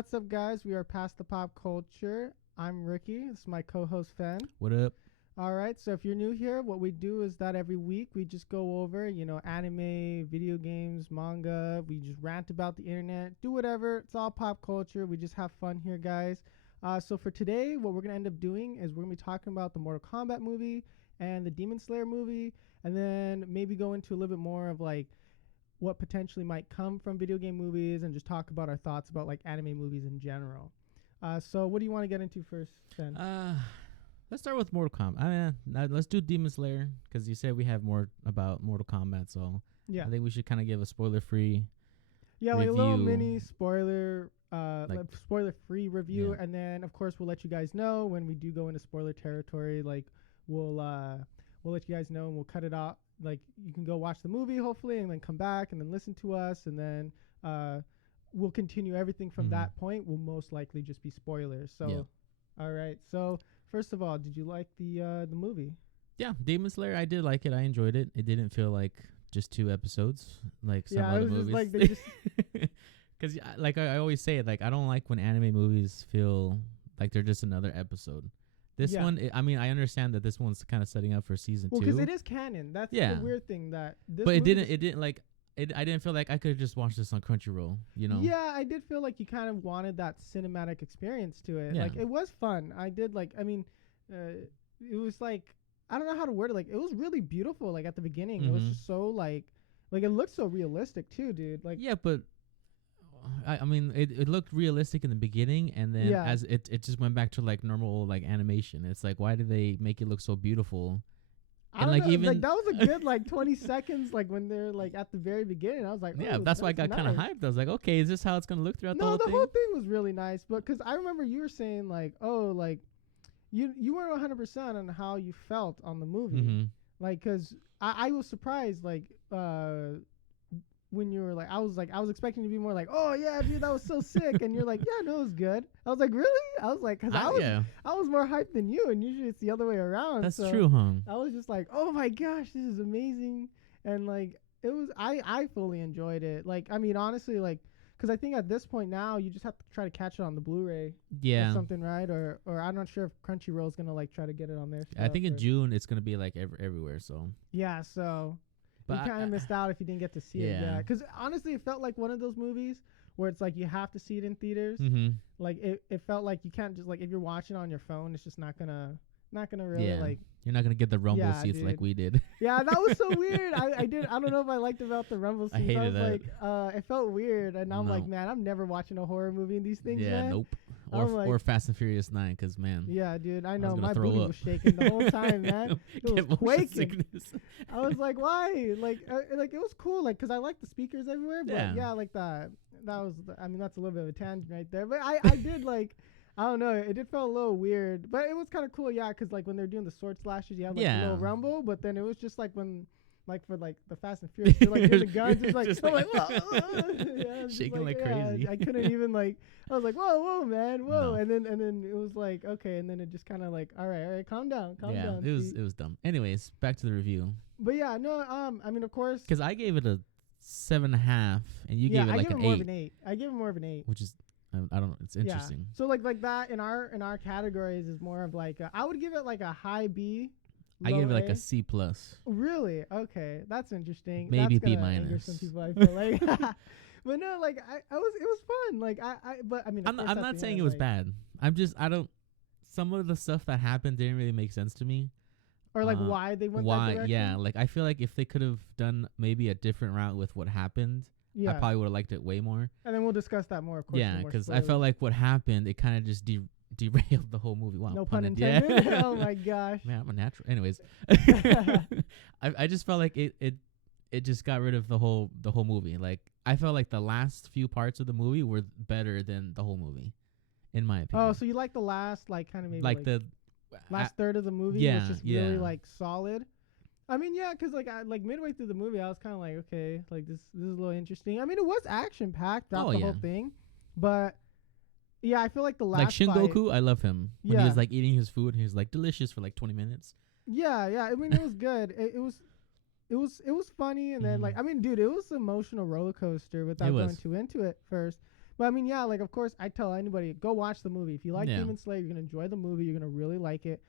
What's up, guys? We are past the pop culture. I'm Ricky. This is my co-host Fen. What up? All right. So if you're new here, what we do is that every week we just go over, anime, video games, manga. We just rant about the internet, do whatever. It's all pop culture. We just have fun here, guys. So for today, what we're gonna end up doing is we're gonna be talking about the Mortal Kombat movie and the Demon Slayer movie, and then maybe go into a little bit more of like what potentially might come from video game movies and just talk about our thoughts about like anime movies in general. So what do you want to get into first, Sen? Let's start with Mortal Kombat. Let's do Demon Slayer because you said we have more about Mortal Kombat, so Yeah. I think we should kind of give a spoiler-free. Yeah, like a little review. mini spoiler, Like- spoiler-free review, Yeah. and then of course we'll let you guys know when we do go into spoiler territory. Like we'll let you guys know, and we'll cut it out. Like you can go watch the movie hopefully, and then come back and then listen to us, and then we'll continue everything from Mhm. that point. Will most likely just be spoilers. So, Yeah. all right. So first of all, did you like the movie? Yeah, Demon Slayer. I did like it. I enjoyed it. It didn't feel like just 2 episodes like some Yeah, it other was just movies. like they just Because like I always say, like I don't like when anime movies feel like they're just another episode. This Yeah. one, I understand that this one's kind of setting up for season well, 2. because it is canon. That's Yeah. the weird thing that this But it movie didn't. It didn't like. I didn't feel like I could just watch this on Crunchyroll. You know. Yeah, I did feel like you kind of wanted that cinematic experience to it. Yeah. Like it was fun. I did like. I mean, it was like I don't know how to word it. Like it was really beautiful. Like at the beginning, it was Mhm. just so like it looked so realistic too, dude. Like Yeah, but I mean, it looked realistic in the beginning, and then Yeah. as it just went back to like normal like animation. It's like, why did they make it look so beautiful? I and, don't like, know. Like even- that was a good like 20 seconds. Like when they're like at the very beginning, I was like, Yeah, "Oh, that's why I got kind of nice." hyped. I was like, okay, is this how it's gonna look throughout No, the the whole whole thing? thing was really nice, but because I remember you were saying like, oh, like you weren't 100% on how you felt on the movie. Mm-hmm. Like, cause I was surprised, like, when you were like, I was expecting to be more like, oh yeah, dude, that was so sick, and you're like, yeah, no, it was good. I was like, really? I was like, cause Yeah, I was more hyped than you, and usually it's the other way around. that's so true, huh? I was just like, oh my gosh, this is amazing, and like it was, I fully enjoyed it. Like, I mean, honestly, like, cause I think at this point now you just have to try to catch it on the Blu-ray or Yeah, something, right? Or I'm not sure if Crunchyroll's gonna like try to get it on there. I think in June it's gonna be like everywhere. So, Yeah, so but you kind of missed out if you didn't get to see it. Yeah. Yeah, because honestly, it felt like one of those movies where it's like you have to see it in theaters. Mm-hmm. Like it felt like you can't just like if you're watching on your phone, it's just not gonna really Yeah. like. You're not gonna get the rumble Yeah, seats like dude. we did. Yeah, that was so weird. I don't know if I liked about the rumble I scenes. hated was that. like, it felt weird, and I'm like, No. man, I'm never watching a horror movie in these things, Yeah, man. nope. I'm like- Or Fast and Furious 9, because man, Yeah, dude, I was know gonna my throw booty up. was shaking the whole time, man. It was Get motion quaking. sickness. I was like, why? Like it was cool, like, cause I like the speakers everywhere. But Yeah. yeah, like that was. I mean, that's a little bit of a tangent right there. But I did like, I don't know. It did feel a little weird, but it was kind of cool. Yeah, cause like when they're doing the sword slashes, you have like a Yeah. little rumble. But then it was just like when, like for like the Fast and Furious, they're like doing the guns. It's like, Just I'm like- like, whoa, yeah, it's just Shaking like yeah, crazy. I couldn't even like. I was like, whoa, man, whoa, No. and then it was like, okay, and then it just kind of like, all right, calm down, Yeah, down. it was see? it was dumb. Anyways, back to the review, But yeah, no, I mean, of course. because I gave it a 7.5, and you Yeah, gave it I like give an it more 8, of an 8. I give it more of an 8. which is I don't know. It's interesting. Yeah. So like that in our categories is more of like I would give it like a high B. I low gave it like A. a C plus. Really? Okay, that's interesting. Maybe That's B gonna anger minus. Some people, I feel like. But no, like it was fun. Like but I mean, of I'm course I'm at not the saying end, it was like- bad. I don't. Some of the stuff that happened didn't really make sense to me. Or like why they went that Why? direction. Yeah, like I feel like if they could have done maybe a different route with what happened, Yeah. I probably would have liked it way more. And then we'll discuss that more, of course. Yeah, because I felt like what happened, it kind of just derailed the whole movie. Wow, no pun it- intended. Yeah. Oh my gosh. Man, I'm a natural. Anyways, I just felt like it just got rid of the whole movie. Like I felt like the last few parts of the movie were better than the whole movie, in my opinion. Oh, so you like the last like kind of maybe like the last third of the movie yeah, was just really yeah. like solid. I mean, yeah, because like midway through the movie, I was kind of like, okay, like this is a little interesting. I mean, it was action packed throughout Oh, the yeah. whole thing, but yeah, I feel like the last like Shin fight- Goku, I love him when he Yeah. was like eating his food and he was like delicious for like 20 minutes. Yeah, yeah. I mean, it was good. It was funny, and then Mhm. like I mean, dude, it was an emotional roller coaster without It going was. too into it first. But I mean, yeah, like of course I tell anybody, go watch the movie. If you like Yeah. Demon Slayer, you're gonna enjoy the movie. You're gonna really like it.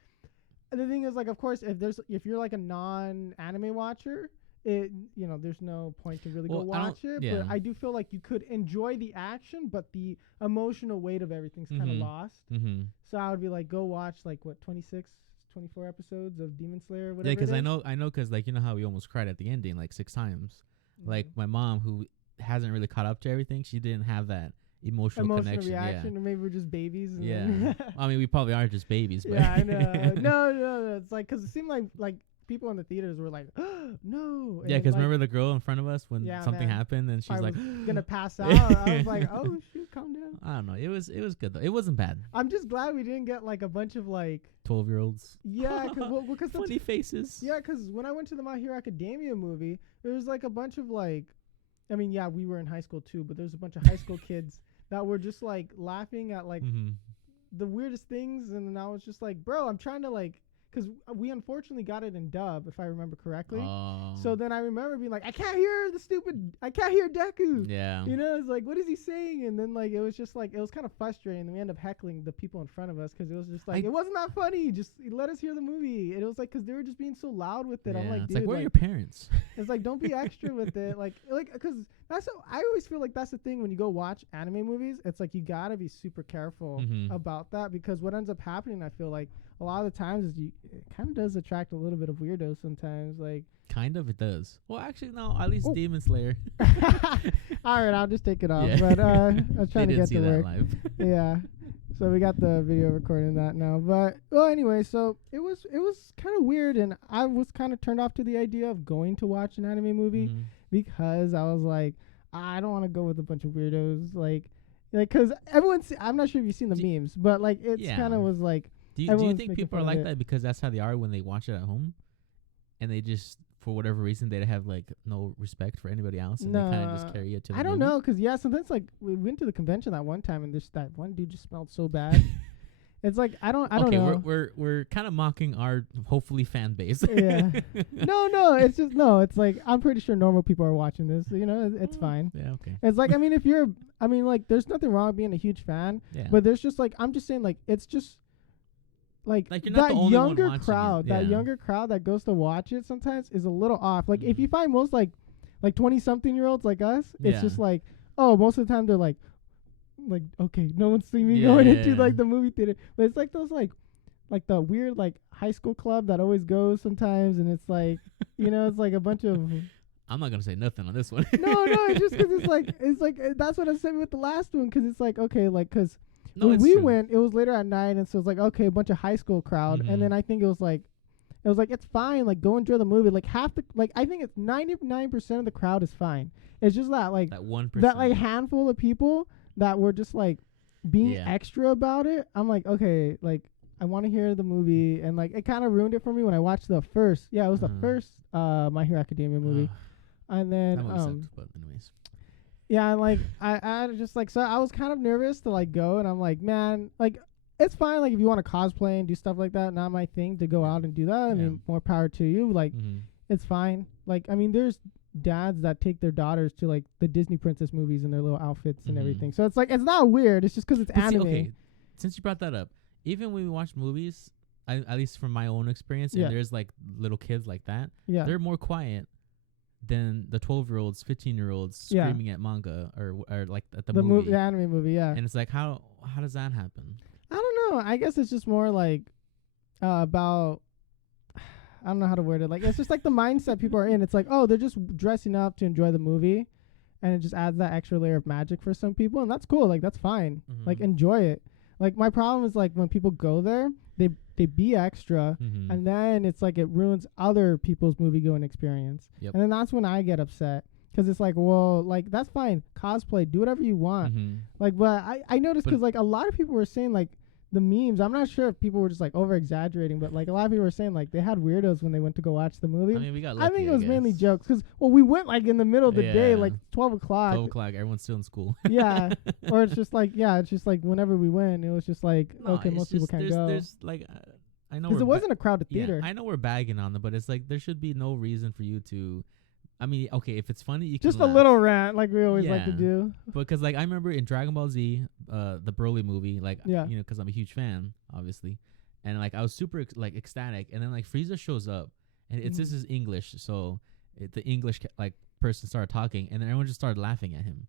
And the thing is, like, of course, if you're like a non-anime watcher, there's no point to really go Well, I don't- watch it. yeah. But I do feel like you could enjoy the action, but the emotional weight of everything's kind of Mhm. lost. Mm-hmm. So I would be like, go watch like what 24 episodes of Demon Slayer, whatever. Yeah, because it I is. know, because like you know how we almost cried at the ending like 6 times. Like Mhm. my mom, who hasn't really caught up to everything, she didn't have that emotional connection. reaction, or maybe we're just babies. And Yeah, then yeah. I mean, we probably are just babies, but yeah, I know. No. It's like because it seemed like people in the theaters were like, no. yeah, because remember the girl in front of us when Yeah, something man. happened and she's I like, was gonna pass out. I was like, oh shoot, calm down. I don't know. It was good though. It wasn't bad. I'm just glad we didn't get like a bunch of like 12-year-olds. yeah, because Funny faces. yeah, because when I went to the My Hero Academia movie, there was like a bunch of like, I mean, yeah, we were in high school too, but there was a bunch of high school kids that were just like laughing at like Mm-hmm. the weirdest things, and then I was just like, bro, I'm trying to like, because we unfortunately got it in dub, if I remember correctly. So then I remember being like, I can't hear Deku. yeah. You know, it's like, what is he saying? And then like it was just like, it was kind of frustrating. And we ended up heckling the people in front of us because it was just like, it wasn't that funny. Just let us hear the movie. And it was like, because they were just being so loud with it. Yeah. I'm like, It's dude, like, where are like, your parents? it's like, don't be extra with it. Like, because I always feel like that's the thing when you go watch anime movies. It's like you gotta be super careful Mhm. about that, because what ends up happening, I feel like a lot of the times, is it kind of does attract a little bit of weirdos sometimes. Like, Kind of, it does. Well, actually, no. At least Oh. Demon Slayer. all right, I'll just take it off. Yeah. But I was They trying to didn't get see to that work. live. Yeah. So we got the video recording that now. But well, anyway, so it was kind of weird, and I was kind of turned off to the idea of going to watch an anime movie Mhm. because I was like, I don't want to go with a bunch of weirdos, like, because everyone's. I'm not sure if you've seen the Do- memes, but like it's Yeah. kind of was like, Do you everyone's think making people are fun of like it. that because that's how they are when they watch it at home, and they just, for whatever reason, they have like no respect for anybody else, and they kind of just No, carry it to the I don't movie? know, cause yeah, sometimes like we went to the convention that one time, and that one dude just smelled so bad. It's like I don't Okay, know. we're kind of mocking our hopefully fan base. Yeah. No, it's just it's like I'm pretty sure normal people are watching this. You know, it's fine. Yeah. Okay. It's like, I mean, like there's nothing wrong with being a huge fan, Yeah. but there's just like, I'm just saying, like, it's just like Like, you're not that the only one younger watching it, crowd, that yeah. younger crowd that goes to watch it sometimes is a little off. Like if Mhm. you find most like 20-something-year-olds like us, it's Yeah. just like, oh, most of the time they're like okay, no one's seen me Yeah, going yeah, into yeah. like the movie theater, but it's like those like the weird like high school club that always goes sometimes, and it's like it's like a bunch of I'm not gonna say nothing on this one. no, it's just because it's like that's what I said with the last one, because it's like, okay, like, because No, when it's we true. went, it was later at night, and so it's like, okay, a bunch of high school crowd, Mhm. and then I think it was like it's fine, like, go enjoy the movie, like I think it's 99% of the crowd is fine. It's just that like That 1%. that like handful of people that were just like being Yeah. extra about it. I'm like, okay, like I want to hear the movie, and like it kind of ruined it for me when I watched the first. Yeah, it was the Mhm. first My Hero Academia movie, and then That movie sucked, but anyways. yeah, and like I just like, so I was kind of nervous to like go, and I'm like, man, like it's fine, like if you want to cosplay and do stuff like that, not my thing to go out and do that. I Yeah. mean, more power to you. Like Mhm. it's fine. Like I mean, there's dads that take their daughters to like the Disney princess movies in their little outfits and Mhm. everything. So it's like, it's not weird. It's just 'cause it's But see, anime. okay, since you brought that up, even when we watch movies, at least from my own experience, Yeah. and there's like little kids like that, Yeah. they're more quiet than the 12-year-olds, 15-year-olds Yeah. screaming at manga or like at the The movie. the anime movie, yeah. And it's like, how does that happen? I don't know. I guess it's just more like about, I don't know how to word it. Like it's just like the mindset people are in. It's like, oh, they're just dressing up to enjoy the movie, and it just adds that extra layer of magic for some people, and that's cool. Like that's fine. Mhm. Like enjoy it. Like my problem is like when people go there, they be extra, Mhm. and then it's like it ruins other people's movie going experience. Yep. And then that's when I get upset. 'Cause it's like, well, like that's fine. Cosplay, do whatever you want. Mhm. Like, but I noticed, But- 'cause like a lot of people were saying like the memes. I'm not sure if people were just like over exaggerating, but like a lot of people were saying like they had weirdos when they went to go watch the movie. I mean, we got I lucky, think it was mainly guess. jokes, 'cause we went like in the middle of the day, Yeah. like 12 o'clock. 12 o'clock, everyone's still in school. Yeah, or it's just like it's just like whenever we went, it was just like No, okay, it's most people just can't there's, go There's like, I know because we're it wasn't a crowded yeah, theater. I know we're bagging on them, but it's like there should be no reason for you to I mean, okay, if it's funny, you Just can a laugh. little rant, like we always like to Yeah. do. Because like I remember in Dragon Ball Z, the Broly movie, like Yeah. you know, because I'm a huge fan, obviously, and like I was super like ecstatic, and then like Frieza shows up, and it's this is English, so the English like person started talking, and then everyone just started laughing at him.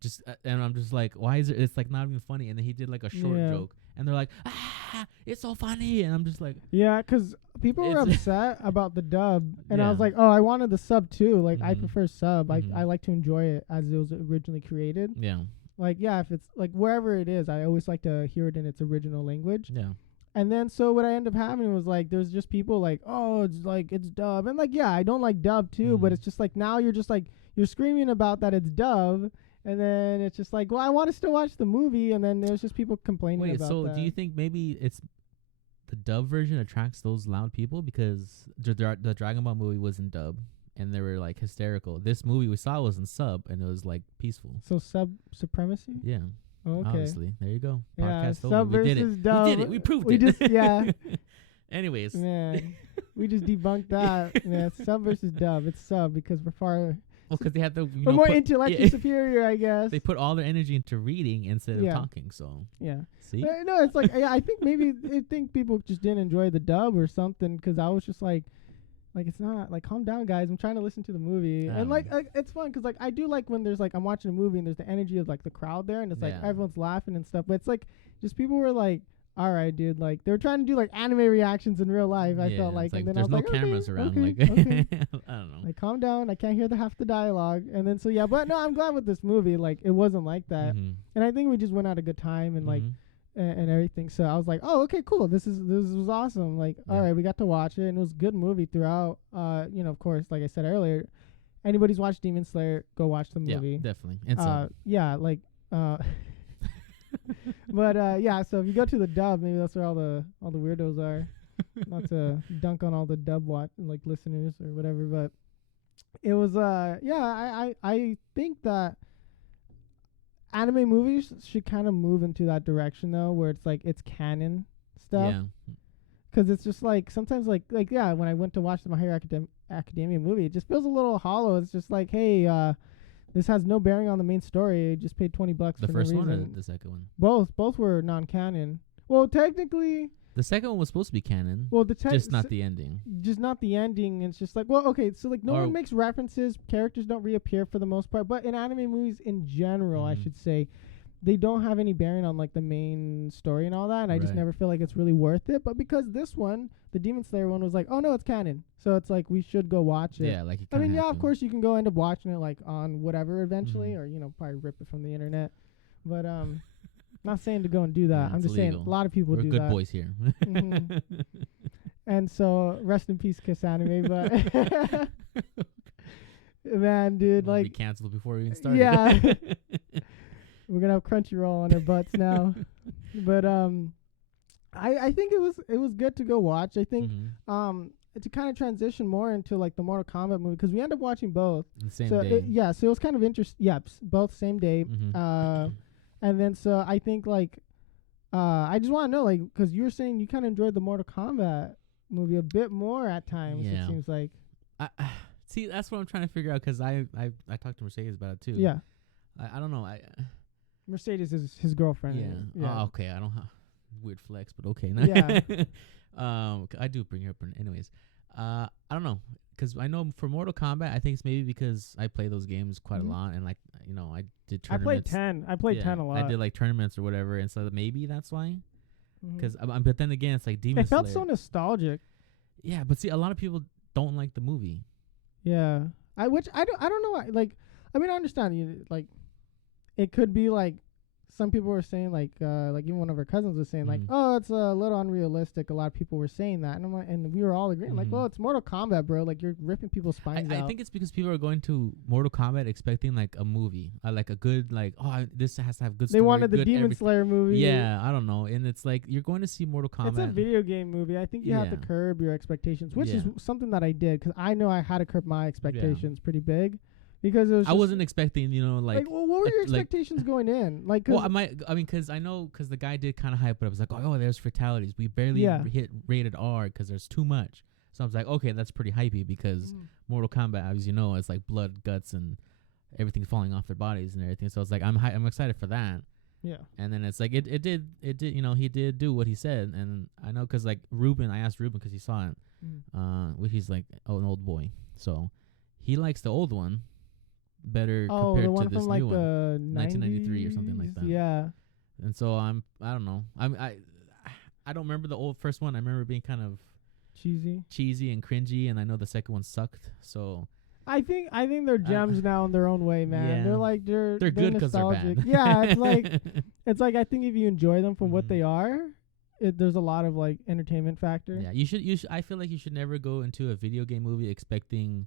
Just and I'm just like, why is it? It's like not even funny. And then he did like a short Yeah. joke, and they're like, ah, it's so funny, and I'm just like, Yeah, because people were It's- upset about the dub, and I was Yeah. like, oh, I wanted the sub too. Like, I Mhm. prefer sub. Mhm. I like to enjoy it as it was originally created. yeah, Like, yeah, if it's like wherever it is, I always like to hear it in its original language. yeah, And then so what I ended up having was like, there's just people like, oh, it's dub, and like, yeah, I don't like dub too, but Mhm. it's just like now you're just like you're screaming about that it's dub. And then it's just like, well, I want to still watch the movie, and then there's just people complaining Wait, about so that. do you think maybe it's the dub version attracts those loud people because the Dragon Ball movie was in dub and they were like hysterical. This movie we saw was in sub and it was like peaceful. So sub supremacy? Yeah, Oh, okay. obviously. There you go. Yeah, Podcast over. sub We did versus it. dub. We did it. We proved We it. just- yeah. Anyways, Man, we just debunked that. Yeah, sub versus dub. It's sub because we're far, well, because they had to, we're more put, intellectually superior, I guess. they put all their energy into reading instead Yeah. of talking. So Yeah. see, No, it's like I think maybe I think people just didn't enjoy the dub or something because I was just like it's not like calm down, guys. I'm trying to listen to the movie, and like it's fun because like I do like when there's like I'm watching a movie and there's the energy of like the crowd there and it's like Yeah. everyone's laughing and stuff. But it's like just people were like, all right, dude, like they were trying to do like anime reactions in real life. I yeah, felt like, it's like and then there's I no was like, cameras okay, around. okay, Like okay. I don't know. Like calm down, I can't hear the half the dialogue, and then so yeah, but no, I'm glad with this movie. Like it wasn't like that, Mhm. and I think we just went out a good time and like Mhm. and everything. So I was like, oh, okay, cool. This was awesome. Like, Yeah. all right, we got to watch it, and it was a good movie throughout. You know, of course, like I said earlier, anybody's watched Demon Slayer, go watch the movie. Yeah, definitely. And so Yeah, like, but yeah. So if you go to the dub, maybe that's where all the weirdos are. Not to dunk on all the dub like listeners or whatever, but it was yeah. I think that anime movies should kind of move into that direction though, where it's like it's canon stuff. yeah. Because it's just like sometimes like yeah, when I went to watch the My Hero Academia movie, it just feels a little hollow. It's just like, hey, this has no bearing on the main story. I just paid $20 The for first no one or reason. the second one? Both were non-canon. Well, technically, The second one was supposed to be canon, well the just not the ending. just not the ending. It's just like, well, okay, so like no Or- one makes references. Characters don't reappear for the most part. But in anime movies in general, I Mhm. should say, they don't have any bearing on like the main story and all that. And I just Right. never feel like it's really worth it. But because this one, the Demon Slayer one, was like, oh no, it's canon. So it's like we should go watch it. Yeah, like you I mean, kinda yeah, have of to. course you can go end up watching it like on whatever eventually, Mhm. or probably rip it from the internet. But not saying to go and do that. Yeah, I'm it's just saying illegal. a lot of people We're do good that. boys here. Mhm. And so rest in peace, Kiss Anime. But man, dude, We'll be like canceled before we even started. Yeah. we're gonna have Crunchyroll on our butts now. But I think it was good to go watch. I think Mhm. to kind of transition more into like the Mortal Kombat movie because we ended up watching both. The same so day. yeah, so it was kind of interesting. Yeah, both same day. Mhm. And then so I think like I just want to know like because you were saying you kind of enjoyed the Mortal Kombat movie a bit more at times. Yeah. It seems like See, that's what I'm trying to figure out because I talked to Mercedes about it too. yeah. I don't know. Mercedes is his girlfriend. Yeah. Oh, okay. I don't have weird flex, but okay. Yeah. I do bring her up. Anyways, I don't know because I know for Mortal Kombat, I think it's maybe because I play those games quite Mhm. a lot and like I did I played tournaments. 10. I played 10 a lot. I did like tournaments or whatever, and so maybe that's why. Mhm. Because but then again, it's like Demon it felt Slayer. so nostalgic. Yeah, but see, a lot of people don't like the movie. Yeah. I don't know why, like I mean I understand you like it could be like some people were saying like even one of our cousins was saying like Mhm. oh it's a little unrealistic. A lot of people were saying that and I'm like, and we were all agreeing like Mhm. well it's Mortal Kombat, bro, like you're ripping people's I spines out. think it's because people are going to Mortal Kombat expecting like a movie, like a good this has to have good. They story, wanted the good Demon everything. Slayer movie. Yeah, I don't know, and it's like you're going to see Mortal Kombat. It's a video game movie. I think you have to Yeah. curb your expectations, which is Yeah. something that I did because I know I had to curb my expectations pretty big because it was I just wasn't expecting, like well, what were your like- expectations going in? Like, 'cause well, because the guy did kind of hype, but I was like, oh, there's fatalities. We barely Yeah. hit rated R because there's too much. So I was like, okay, that's pretty hypey because Mortal Kombat, as you know, it's like blood, guts, and everything falling off their bodies and everything. So it's like I'm excited for that. Yeah. And then it's like it did he did do what he said, and I know because like Ruben, I asked Ruben because he saw it, he's like an old boy, so he likes the old one better compared the one to this from like new the one, 1993 or something like that. Yeah. And so I don't know, I don't remember the old first one. I remember being kind of cheesy and cringy, and I know the second one sucked. So I think they're gems now in their own way, man. Yeah. They're like they're good because they're nostalgic. bad. Yeah, it's like I think if you enjoy them for what they are, there's a lot of like entertainment factor. Yeah, you should. I feel like you should never go into a video game movie expecting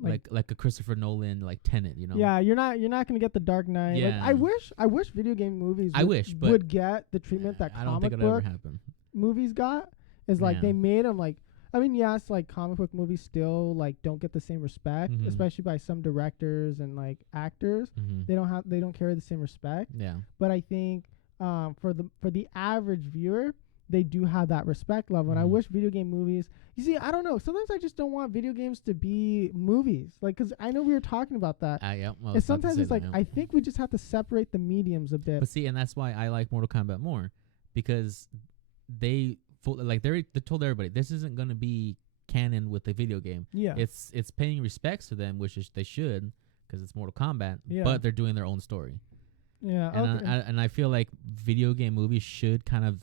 like a Christopher Nolan like Tenet. You know. Yeah, you're not gonna get the Dark Knight. Yeah. Like, I wish video game movies but would get the treatment that I don't comic think it'll ever book happen. movies got. Is like Yeah. they made them like. I mean, yes, like comic book movies still like don't get the same respect, especially by some directors and like actors. They don't carry the same respect. Yeah. But I think for the average viewer, they do have that respect level. And I wish video game movies. You see, I don't know. Sometimes I just don't want video games to be movies. Like, because I know we were talking about that. Yeah. Well, And sometimes it's like I think we just have to separate the mediums a bit. But see, and that's why I like Mortal Kombat more, because they told everybody this isn't going to be canon with the video game. Yeah. It's paying respects to them, which is they should, because it's Mortal Kombat. Yeah. But they're doing their own story. Yeah. And I feel like video game movies should kind of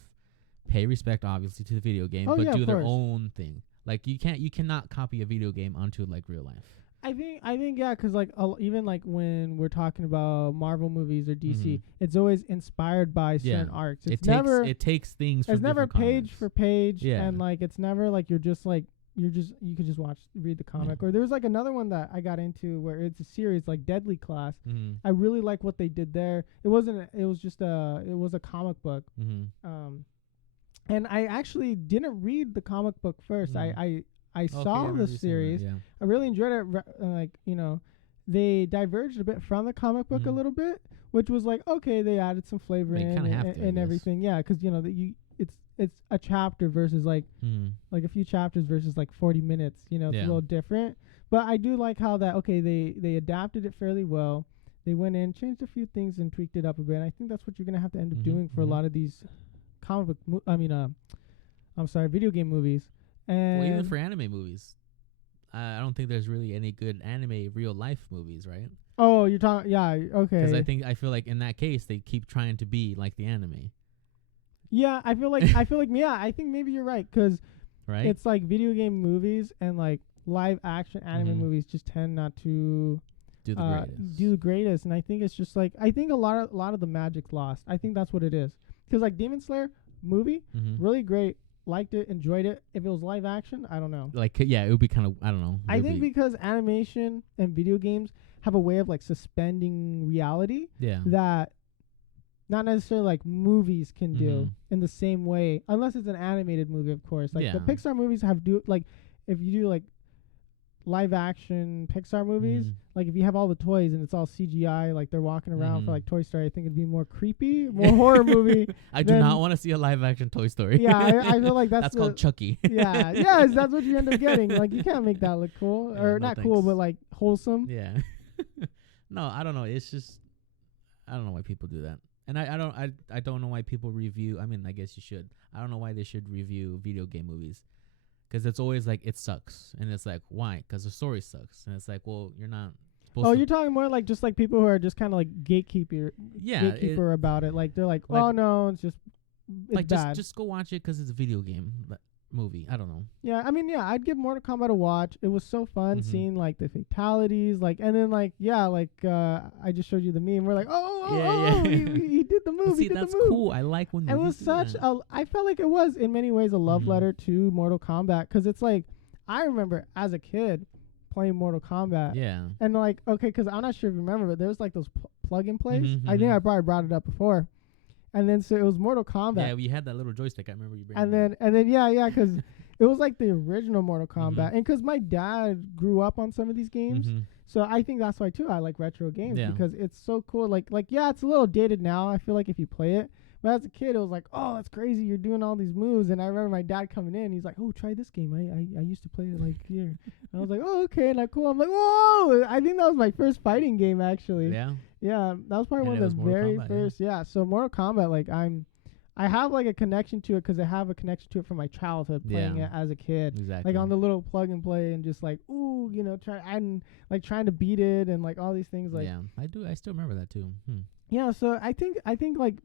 pay respect, obviously, to the video game, but do their own thing. Like you cannot copy a video game onto like real life. I think yeah, because like even like when we're talking about Marvel movies or DC, it's always inspired by certain arcs. It takes things. It's never page comics. for page, Yeah. and like it's never like you could just read the comic. Or there was like another one that I got into where it's a series like Deadly Class. I really like what they did there. It was a comic book. And I actually didn't read the comic book first. I saw the series. I really enjoyed it. They diverged a bit from the comic book a little bit, which was like, okay, they added some flavor in and everything. Yeah, because it's a chapter versus like a few chapters versus like 40 minutes. It's a little different. But I do like how that they adapted it fairly well. They went in, changed a few things, and tweaked it up a bit. And I think that's what you're gonna have to end up doing for a lot of these comic book. Video game movies. And well, even for anime movies, I don't think there's really any good anime real life movies, right? Oh, you're talking, yeah, okay. Because I feel like in that case they keep trying to be like the anime. Yeah, I feel like yeah, I think maybe you're right, because it's like video game movies and like live action anime movies just tend not to do the greatest, and I think it's just like I think a lot of the magic's lost. I think that's what it is, because like Demon Slayer movie, really great. Liked it, enjoyed it. If it was live action, I don't know. Like, yeah, it would be kind of, I don't know. I think because animation and video games have a way of like suspending reality that not necessarily like movies can do in the same way, unless it's an animated movie, of course. Like the Pixar movies if you do like live action Pixar movies, like if you have all the toys and it's all CGI, like they're walking around for like Toy Story, I think it'd be more creepy, more horror movie. I do not want to see a live action Toy Story. Yeah, I feel like that's called Chucky. Yes, that's what you end up getting. Like you can't make that look cool or not cool, but like wholesome. Yeah. No, I don't know. It's just I don't know why people do that, and I don't know why people review. I mean, I guess you should. I don't know why they should review video game movies. Because it's always like, it sucks. And it's like, why? Because the story sucks. And it's like, well, you're not supposed to. You're talking more like just like people who are just kind of like gatekeeper about it. Like, they're like, oh, no, it's like bad. Just go watch it because it's a video game movie. I don't know. Yeah, I mean, I'd give Mortal Kombat a watch. It was so fun seeing like the fatalities, like, and then like, I just showed you the meme. We're like, he did the move. See, that's cool. I like when it was such I felt like it was in many ways a love letter to Mortal Kombat, because it's like I remember as a kid playing Mortal Kombat. Yeah. And like, okay, because I'm not sure if you remember, but there's like those plug and plays. I think I probably brought it up before. And then so it was Mortal Kombat. Yeah, we had that little joystick. I remember you bringing. And then because it was like the original Mortal Kombat, and because my dad grew up on some of these games, so I think that's why too I like retro games, because it's so cool. Like it's a little dated now. I feel like if you play it, But as a kid, it was like, oh, that's crazy. You're doing all these moves. And I remember my dad coming in. He's like, oh, try this game. I used to play it like here. And I was like, oh, okay. Like, cool. I'm like, whoa. I think that was my first fighting game, actually. Yeah. Yeah. That was probably And one it of the was Mortal very Kombat, first. Yeah. So Mortal Kombat, like, I have like a connection to it because I have a connection to it from my childhood playing it as a kid. Exactly. Like on the little plug and play and just like, ooh, trying to beat it and like all these things. Like, yeah, I do. I still remember that too. yeah. So I think like,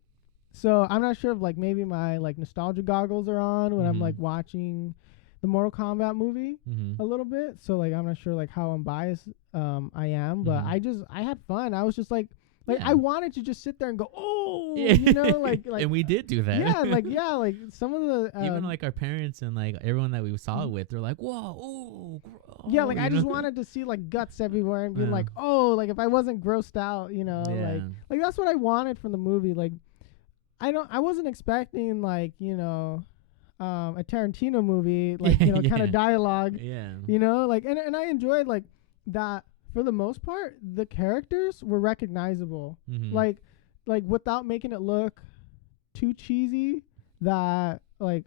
so I'm not sure if like maybe my like nostalgia goggles are on when I'm like watching the Mortal Kombat movie a little bit. So like I'm not sure like how unbiased I am, but I had fun. I was just like I wanted to just sit there and go, oh, like and we did do that. like some of the even like our parents and like everyone that we saw it with, they're like, whoa, yeah, like I just wanted to see like guts everywhere and be like, oh, like if I wasn't grossed out, like that's what I wanted from the movie. Like I wasn't expecting like a Tarantino movie, like kind of dialogue, like and I enjoyed like that. For the most part, the characters were recognizable, like without making it look too cheesy. That like,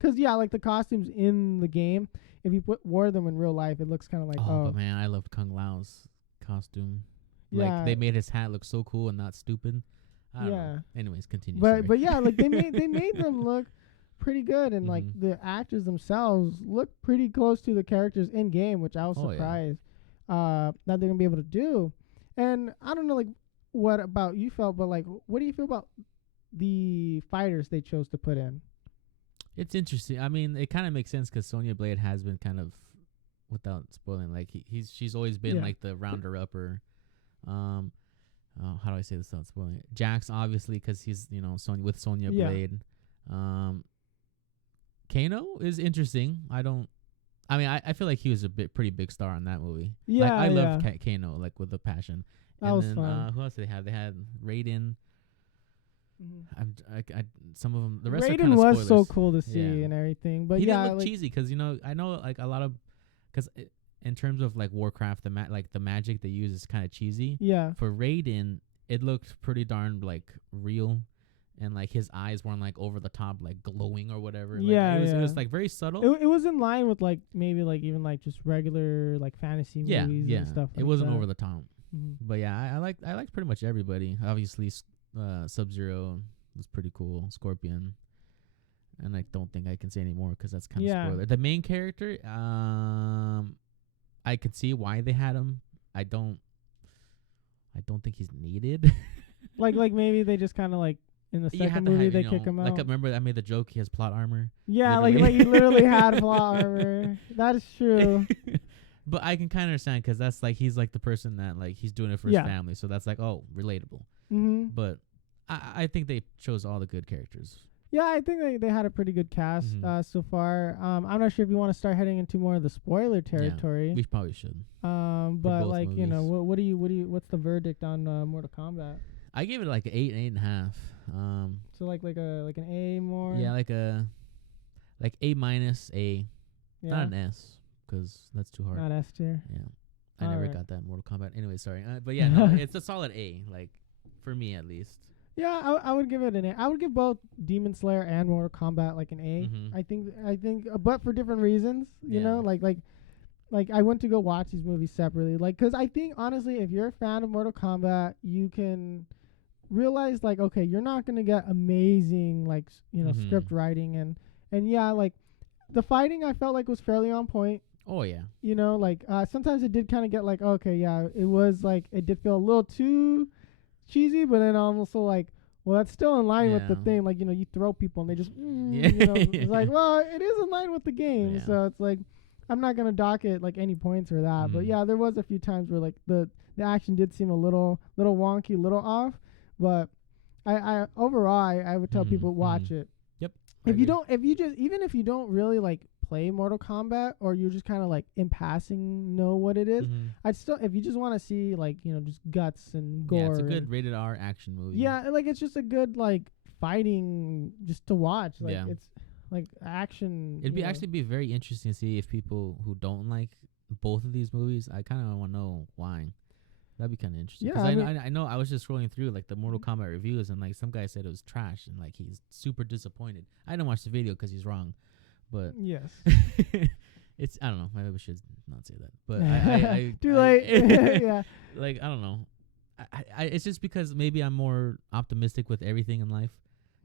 cause like the costumes in the game, if you wore them in real life, it looks kind of like but man, I loved Kung Lao's costume. Like they made his hat look so cool and not stupid. I don't know. Anyways, continue. But yeah, like they made them look pretty good, and like the actors themselves look pretty close to the characters in game, which I was surprised. That they're gonna be able to do. And I don't know like what about you felt, but like what do you feel about the fighters they chose to put in? It's interesting. I mean, it kind of makes sense because Sonya Blade has been kind of, without spoiling, like she's always been like the rounder upper. How do I say this without spoiling it? Jax obviously because he's Sonya Blade. Kano is interesting. I feel like he was pretty big star in that movie. Yeah, like, I love Kano like with a passion. That was fun. Who else did they have? They had Raiden. Some of them. The rest Raiden are was spoilers. so cool to see and everything, but he didn't look like cheesy because I know like a lot of because in terms of like Warcraft, the magic they use is kind of cheesy. Yeah. For Raiden, it looked pretty darn like real. And like his eyes weren't like over the top, like glowing or whatever. Like, it was like very subtle. It was in line with like maybe like even like just regular like fantasy movies and stuff. It wasn't over the top. But yeah, I liked pretty much everybody. Obviously, Sub-Zero was pretty cool. Scorpion, and I don't think I can say any more because that's kind of spoiler. The main character, I could see why they had him. I don't think he's needed. like maybe they just kind of like. In the second movie, they kick him out. Like, remember I made the joke, he has plot armor. Yeah, literally. like he literally had plot armor. That is true. But I can kind of understand because that's like, he's like the person that like, he's doing it for his family. So that's like, oh, relatable. But I think they chose all the good characters. Yeah, I think they had a pretty good cast so far. I'm not sure if you want to start heading into more of the spoiler territory. Yeah, we probably should. But like, movies. What's the verdict on Mortal Kombat? I gave it like an 8.5. So like an A more. Yeah, like A minus A, not an S because that's too hard. Not S tier. Yeah, I never got that in Mortal Kombat. Anyway, sorry, but yeah, no, it's a solid A, like for me at least. Yeah, I would give it an A. I would give both Demon Slayer and Mortal Kombat like an A. I think, but for different reasons. You know, like I went to go watch these movies separately, like because I think honestly, if you're a fan of Mortal Kombat, you can realize like okay, you're not gonna get amazing like script writing and yeah, like the fighting I felt like was fairly on point. Oh yeah. Like sometimes it did kind of get like okay, yeah, it was like it did feel a little too cheesy, but then also like well that's still in line with the thing, like you throw people and they just it's like well it is in line with the game, so it's like I'm not gonna dock it like any points or that, but yeah, there was a few times where like the action did seem a little wonky, little off. But I overall I would tell people watch it. Yep. If you don't really like play Mortal Kombat or you're just kind of like in passing know what it is, I'd still if you just want to see like just guts and gore. Yeah, it's a good rated R action movie. Yeah, like it's just a good like fighting just to watch. Like it's like action. It'd be actually be very interesting to see if people who don't like both of these movies, I kind of want to know why. That'd be kind of interesting. Yeah, Because I mean, I know I was just scrolling through like the Mortal Kombat reviews, and like some guy said it was trash, and like he's super disappointed. I didn't watch the video because he's wrong, but yes. it's I don't know. Maybe we should not say that. But I Too late. Yeah. like I don't know. It's just because maybe I'm more optimistic with everything in life,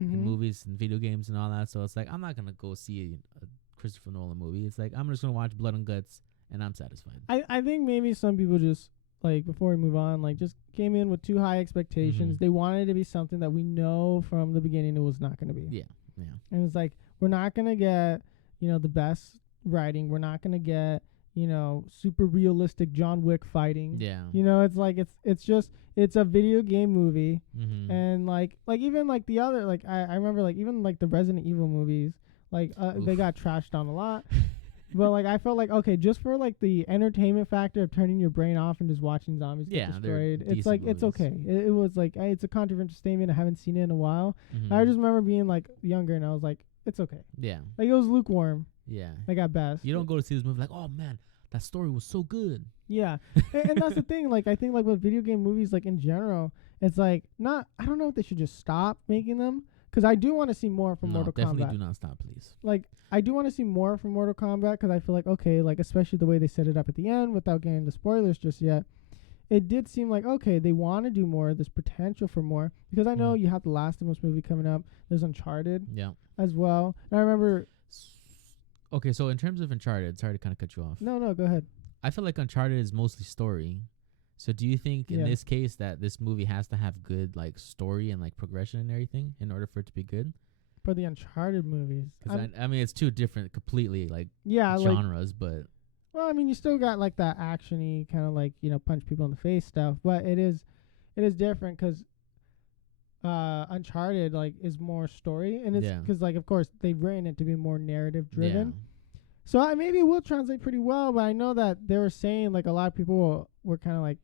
in movies and video games and all that. So it's like I'm not gonna go see a Christopher Nolan movie. It's like I'm just gonna watch Blood and Guts, and I'm satisfied. I think maybe some people just, like, before we move on, like, just came in with too high expectations. They wanted it to be something that we know from the beginning it was not going to be. Yeah. And it's like, we're not going to get, the best writing. We're not going to get, super realistic John Wick fighting. Yeah. It's like, it's a video game movie. Mm-hmm. And like even like the other, like, I remember like even like the Resident Evil movies, like they got trashed on a lot. But like I felt like, okay, just for like the entertainment factor of turning your brain off and just watching zombies get destroyed, it's like movies. It's okay. It was like it's a controversial statement. I haven't seen it in a while. Mm-hmm. I just remember being like younger and I was like, it's okay. Yeah. Like it was lukewarm. Yeah. Like at best. You don't go to see this movie like, oh man, that story was so good. Yeah. and that's the thing. Like I think like with video game movies, like in general, it's like I don't know if they should just stop making them. Because I do want to see more from Mortal Kombat. Definitely do not stop, please. Like, I do want to see more from Mortal Kombat because I feel like, okay, like, especially the way they set it up at the end without getting the spoilers just yet, it did seem like, okay, they want to do more. There's potential for more. Because I know you have the Last of Us movie coming up. There's Uncharted as well. And I remember... Okay, so in terms of Uncharted, sorry to kind of cut you off. No, go ahead. I feel like Uncharted is mostly story. So do you think in this case that this movie has to have good like story and like progression and everything in order for it to be good? For the Uncharted movies, because I mean it's two different, completely like genres, but well, I mean you still got like that actiony kind of like punch people in the face stuff, but it is different because Uncharted like is more story, and it's because like of course they've written it to be more narrative driven. Yeah. So maybe it will translate pretty well, but I know that they were saying like a lot of people were kind of like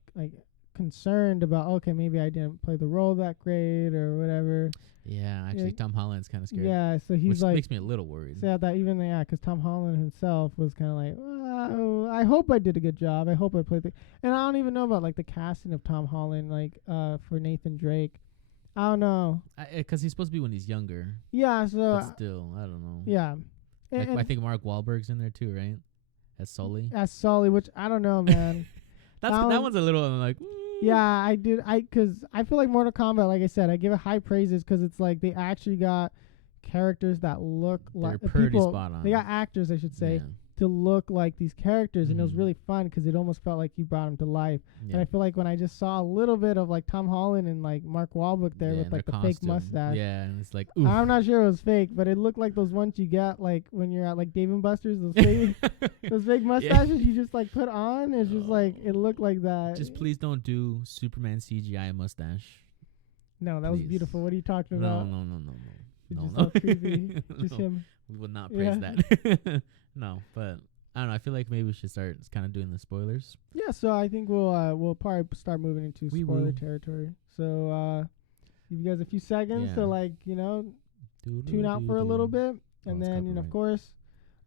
concerned about, okay, maybe I didn't play the role that great or whatever. Yeah, actually, Tom Holland's kind of scared. Yeah, so he's which makes me a little worried. So that even because Tom Holland himself was kind of like, well, I hope I did a good job. I hope I played and I don't even know about like the casting of Tom Holland, like for Nathan Drake. I don't know. Because he's supposed to be when he's younger. Yeah, so but still, I don't know. Yeah. Like, I think Mark Wahlberg's in there too, right? As Sully. As Sully, which I don't know, man. That one's a little like. Yeah, I did. Because I feel like Mortal Kombat, like I said, I give it high praises because it's like they actually got characters that look like pretty spot on. They got actors, I should say, to look like these characters, and it was really fun because it almost felt like you brought them to life. And I feel like when I just saw a little bit of like Tom Holland and like Mark Wahlberg there with like the fake mustache, and it's like, oof. I'm not sure it was fake, but it looked like those ones you get like when you're at like Dave and Buster's, those fake mustaches you just like put on. It's just like it looked like that. Just please don't do Superman CGI mustache. No, that was beautiful. What are you talking about? No. It's just so creepy. Just him. We will not praise that. No, but I don't know. I feel like maybe we should start kind of doing the spoilers. Yeah, so I think we'll probably start moving into spoiler territory. So give you guys a few seconds to like tune out for a little bit, and then of course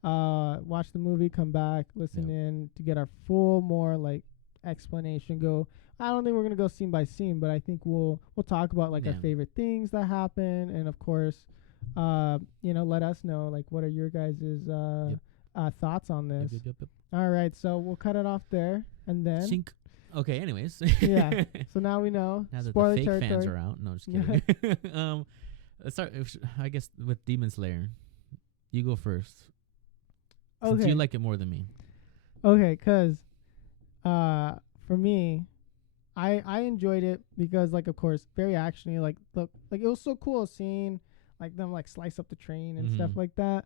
watch the movie, come back, listen in to get our full more like explanation. I don't think we're gonna go scene by scene, but I think we'll talk about like our favorite things that happen, and of course let us know like what are your guys' thoughts on this. Yep. All right, so we'll cut it off there, and then Sync. Okay, anyways. Yeah, so now we know. Now that spoiler the fake territory. fans are out. No, just kidding. Let's start, I guess, with Demon Slayer. You go first. Okay. Since you like it more than me. Okay, because for me, I enjoyed it because, like, of course, very actiony. Like it was so cool seeing like them like slice up the train and stuff like that.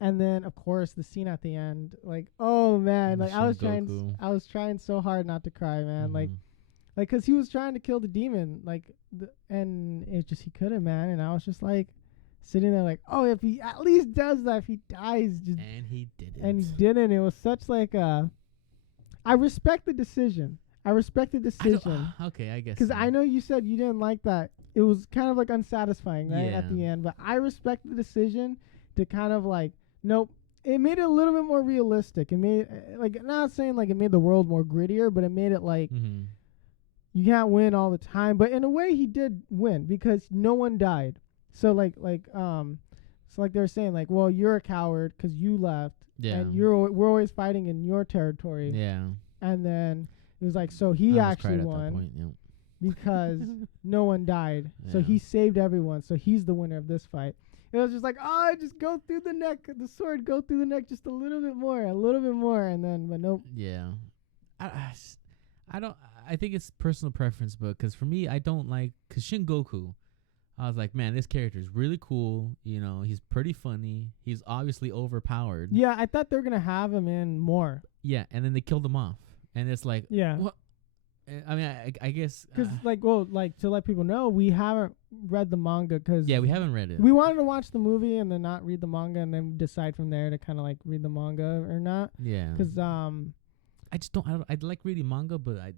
And then, of course, the scene at the end, like, oh man, like I was trying so hard not to cry, man. Like, cause he was trying to kill the demon, like, and it just he couldn't, man. And I was just like sitting there, like, oh, if he at least does that, if he dies, and he didn't. And he didn't. It was such like I respect the decision. Okay, I guess. Because I know you said you didn't like that. It was kind of like unsatisfying, right, at the end. But I respect the decision to kind of like. Nope. It made it a little bit more realistic. It made like not saying like it made the world more grittier, but it made it like you can't win all the time. But in a way, he did win because no one died. So so like they were saying, like, well, you're a coward because you left, Yeah. and we're always fighting in your territory. Yeah. And then it was like, so I he almost actually cried at that won point, yeah. because no one died. So Yeah. he saved everyone. So he's the winner of this fight. It was just like, oh, just go through the neck, the sword, go through the neck just a little bit more, and then, but nope. Yeah. I don't. I think it's personal preference, but because for me, I don't like because Shin Goku. I was like, man, this character is really cool. You know, he's pretty funny. He's obviously overpowered. Yeah, I thought they were gonna have him in more. Yeah, and then they killed him off, and it's like, Yeah. what? I mean, I guess Because to let people know, we haven't read the manga because yeah, we haven't read it. we wanted to watch the movie and then not read the manga and then decide from there to kind of like read the manga or not. Yeah, Because I just don't. I like reading manga, but I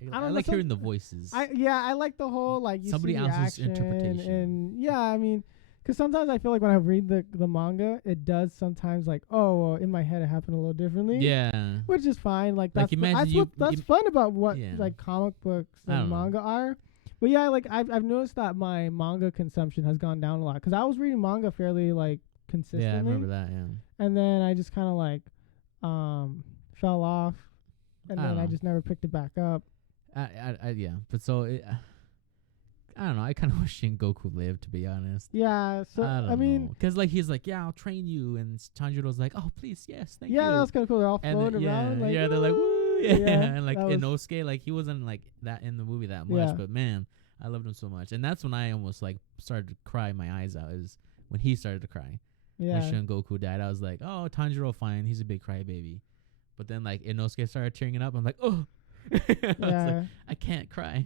don't know, like hearing the voices. I like the whole like you Somebody see the else's action interpretation. and yeah, I mean, because sometimes I feel like when I read the manga, it does sometimes like, oh, well, in my head it happened a little differently. Yeah, Which is fine. Like Like, that's imagine that's fun about what Yeah. like comic books I and don't know. manga are. But yeah, like I've noticed that my manga consumption has gone down a lot because I was reading manga fairly like consistently. yeah, I remember that. Yeah, And then I just kind of like fell off, and I then don't I know. just never picked it back up. yeah, but so I don't know. I kind of wish Shin Goku lived, to be honest. Yeah, so I mean, because like he's like, yeah, I'll train you, and Tanjiro's like, oh, please, yes, thank you. yeah, that was kind of cool. They're all And floating yeah, around, like yeah, they're like, woo, yeah, and like that was- Inosuke, like he wasn't like that in the movie that much, Yeah. but man, I loved him so much, and that's when I almost like started to cry my eyes out. Is when he started to cry. yeah, When Shin Goku died, I was like, oh, Tanjiro, fine, he's a big crybaby. But then like Inosuke started tearing it up. I'm like, oh, I was yeah. like, I can't cry.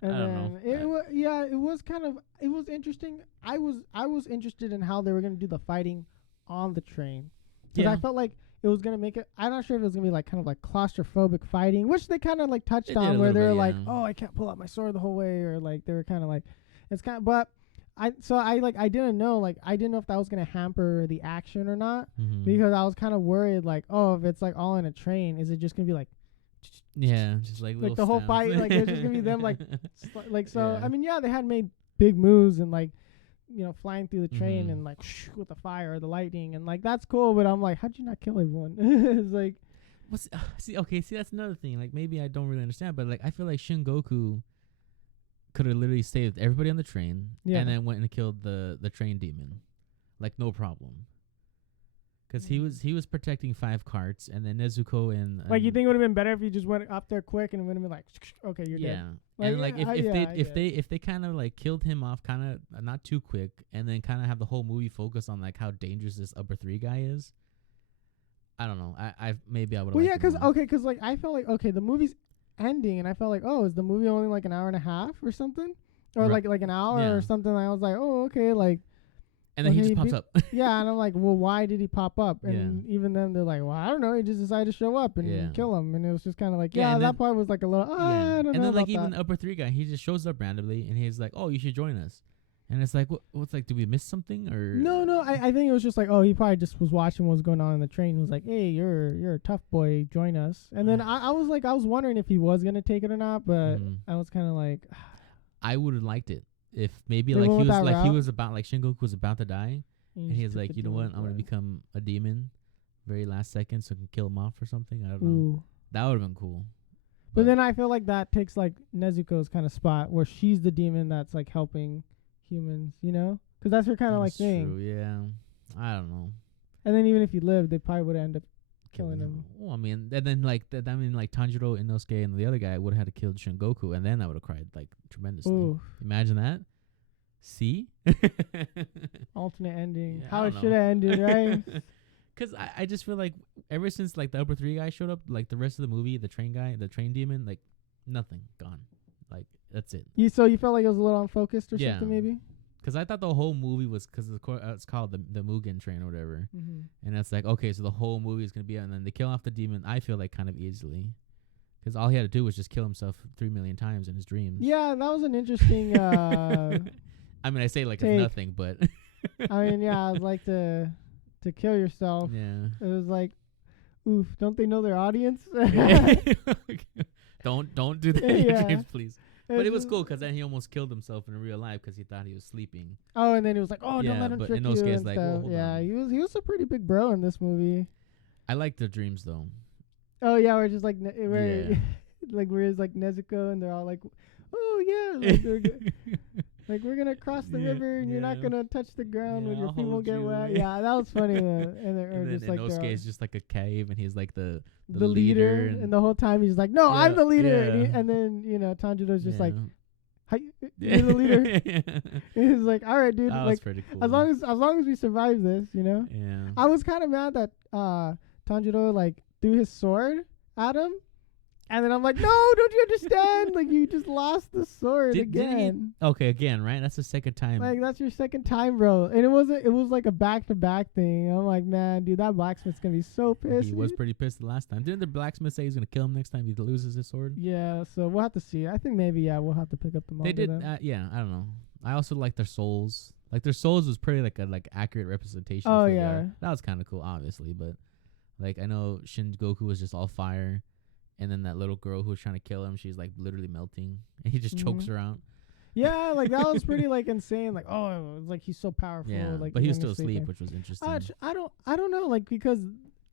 And I don't know. it was interesting. I was interested in how they were gonna do the fighting on the train because I felt like it was gonna make it. I'm not sure if it was gonna be like kind of like claustrophobic fighting, which they kind of like touched They did on, a where little they were bit, like, yeah. oh, I can't pull out my sword the whole way, or like they were kind of like, it's kind of. But I didn't know if that was gonna hamper the action or not Mhm. because I was kind of worried like, oh, if it's like all in a train, is it just gonna be like Yeah, just like the whole stabs. fight, like it's just gonna be them like like so. Yeah. I mean, yeah, they had made big moves and like flying through the train Mhm. and like with the fire or the lightning and like that's cool. But I'm like, how'd you not kill everyone? It's like see that's another thing. Like maybe I don't really understand, but like I feel like Shin Goku could have literally saved everybody on the train, Yeah. and then went and killed the train demon, like no problem. Because he was protecting 5 carts, and then Nezuko and like you think it would have been better if you just went up there quick and it would have been like, okay, you're yeah. dead. And like if they kind of like killed him off kind of not too quick, and then kind of have the whole movie focus on like how dangerous this upper 3 guy is. I don't know. I maybe I would. Well, yeah, because like I felt like the movie's ending and I felt like, oh, is the movie only like an hour and a half or something, or Right. like an hour Yeah. or something? I was like, oh, okay, like. And then he Okay, just pops be- up. Yeah, and I'm like, well, why did he pop up? And even then, they're like, well, I don't know. He just decided to show up and Yeah. kill him. And it was just kind of like, Yeah, yeah, and that then- part was like a little, I don't know And then like about even that. the upper 3 guy, he just shows up randomly, and he's like, "Oh, you should join us." And it's like, what's like? Did we miss something or? No, I think it was just like, oh, he probably just was watching what was going on in the train. He was like, hey, you're a tough boy, join us. And then I was like, I was wondering if he was gonna take it or not, but Mhm. I was kind of like, I would have liked it if maybe They like went he with was that like he route? was about like Shin Goku was about to die, and he just was took like, the you know what, demon I'm gonna for it. become a demon, very last second, so I can kill him off or something. I don't know. Ooh. That would have been cool. But then I feel like that takes like Nezuko's kind of spot where she's the demon that's like helping humans, because that's her kind of like That's thing. true, yeah. I don't know. And then even if he lived, they probably would end up killing him. Well, I mean, and then like like Tanjiro, Inosuke, and the other guy would have had to kill Shin Goku, and then I would have cried like tremendously. Ooh, Imagine that. See? alternate ending. Yeah, I How it don't should know. have ended, right? Because I just feel like ever since like the upper 3 guy showed up, like the rest of the movie, the train guy, the train demon, like nothing, gone. Like that's it. So you felt like it was a little unfocused or Yeah. something, maybe? Because I thought the whole movie was because it's called the Mugen train or whatever, Mm-hmm. and it's like okay, so the whole movie is gonna be, and then they kill off the demon. I feel like kind of easily, because all he had to do was just kill himself 3 million times in his dreams. Yeah, that was an interesting. I mean, I say like take. it's nothing, but I mean, yeah, I would like to kill yourself. yeah. It was like, oof, don't they know their audience? don't do that in your Yeah. dreams, please. But it was just- cool because then he almost killed himself in real life because he thought he was sleeping. Oh, and then he was like, "Oh, don't Yeah, let him but trick in you." those cases, and like, stuff. whoa, hold yeah, on. he was a pretty big bro in this movie. I like the dreams though. Oh yeah, we're just like where Yeah. like where it's like Nezuko and they're all like, "Oh yeah, like, like we're gonna cross the Yeah, river and you're not yeah. gonna touch the ground when Yeah, your I'll feet won't hold get you. wet." Yeah, that was funny. And they're And then just in like those they're all- cases, just like a cave, and he's like the leader, and the whole time he's like, "No, I'm Yeah, the leader," yeah. and then Tanjiro's just like, yeah. "You're the leader." that And he's like, "All right, dude. was Like pretty cool. as long as we survive this, yeah. I was kind of mad that Tanjiro like threw his sword at him, and then I'm like, "No, don't you understand? Like you just lost the sword Didn't he- again. Okay, again, right? That's the second time. Like that's your second time, bro." And it was like a back-to-back thing. I'm like, "Man, dude, that blacksmith's gonna be so pissed." he was pretty pissed the last time. Didn't the blacksmith say he's gonna kill him next time he loses his sword? Yeah, so we'll have to see. I think maybe we'll have to pick up the manga. They did. then. Yeah, I don't know. I also like their souls. Like their souls was pretty like a accurate representation. Oh, of who they yeah. are. That was kind of cool, obviously. But like I know Shin Goku was just all fire, and then that little girl who was trying to kill him, she's like literally melting, and he just chokes Mhm. her out. Yeah, like that was pretty like insane. Like, oh, it's like he's so powerful. Yeah, like, but he was when still he's asleep, sleeping. which was interesting. I don't know, like because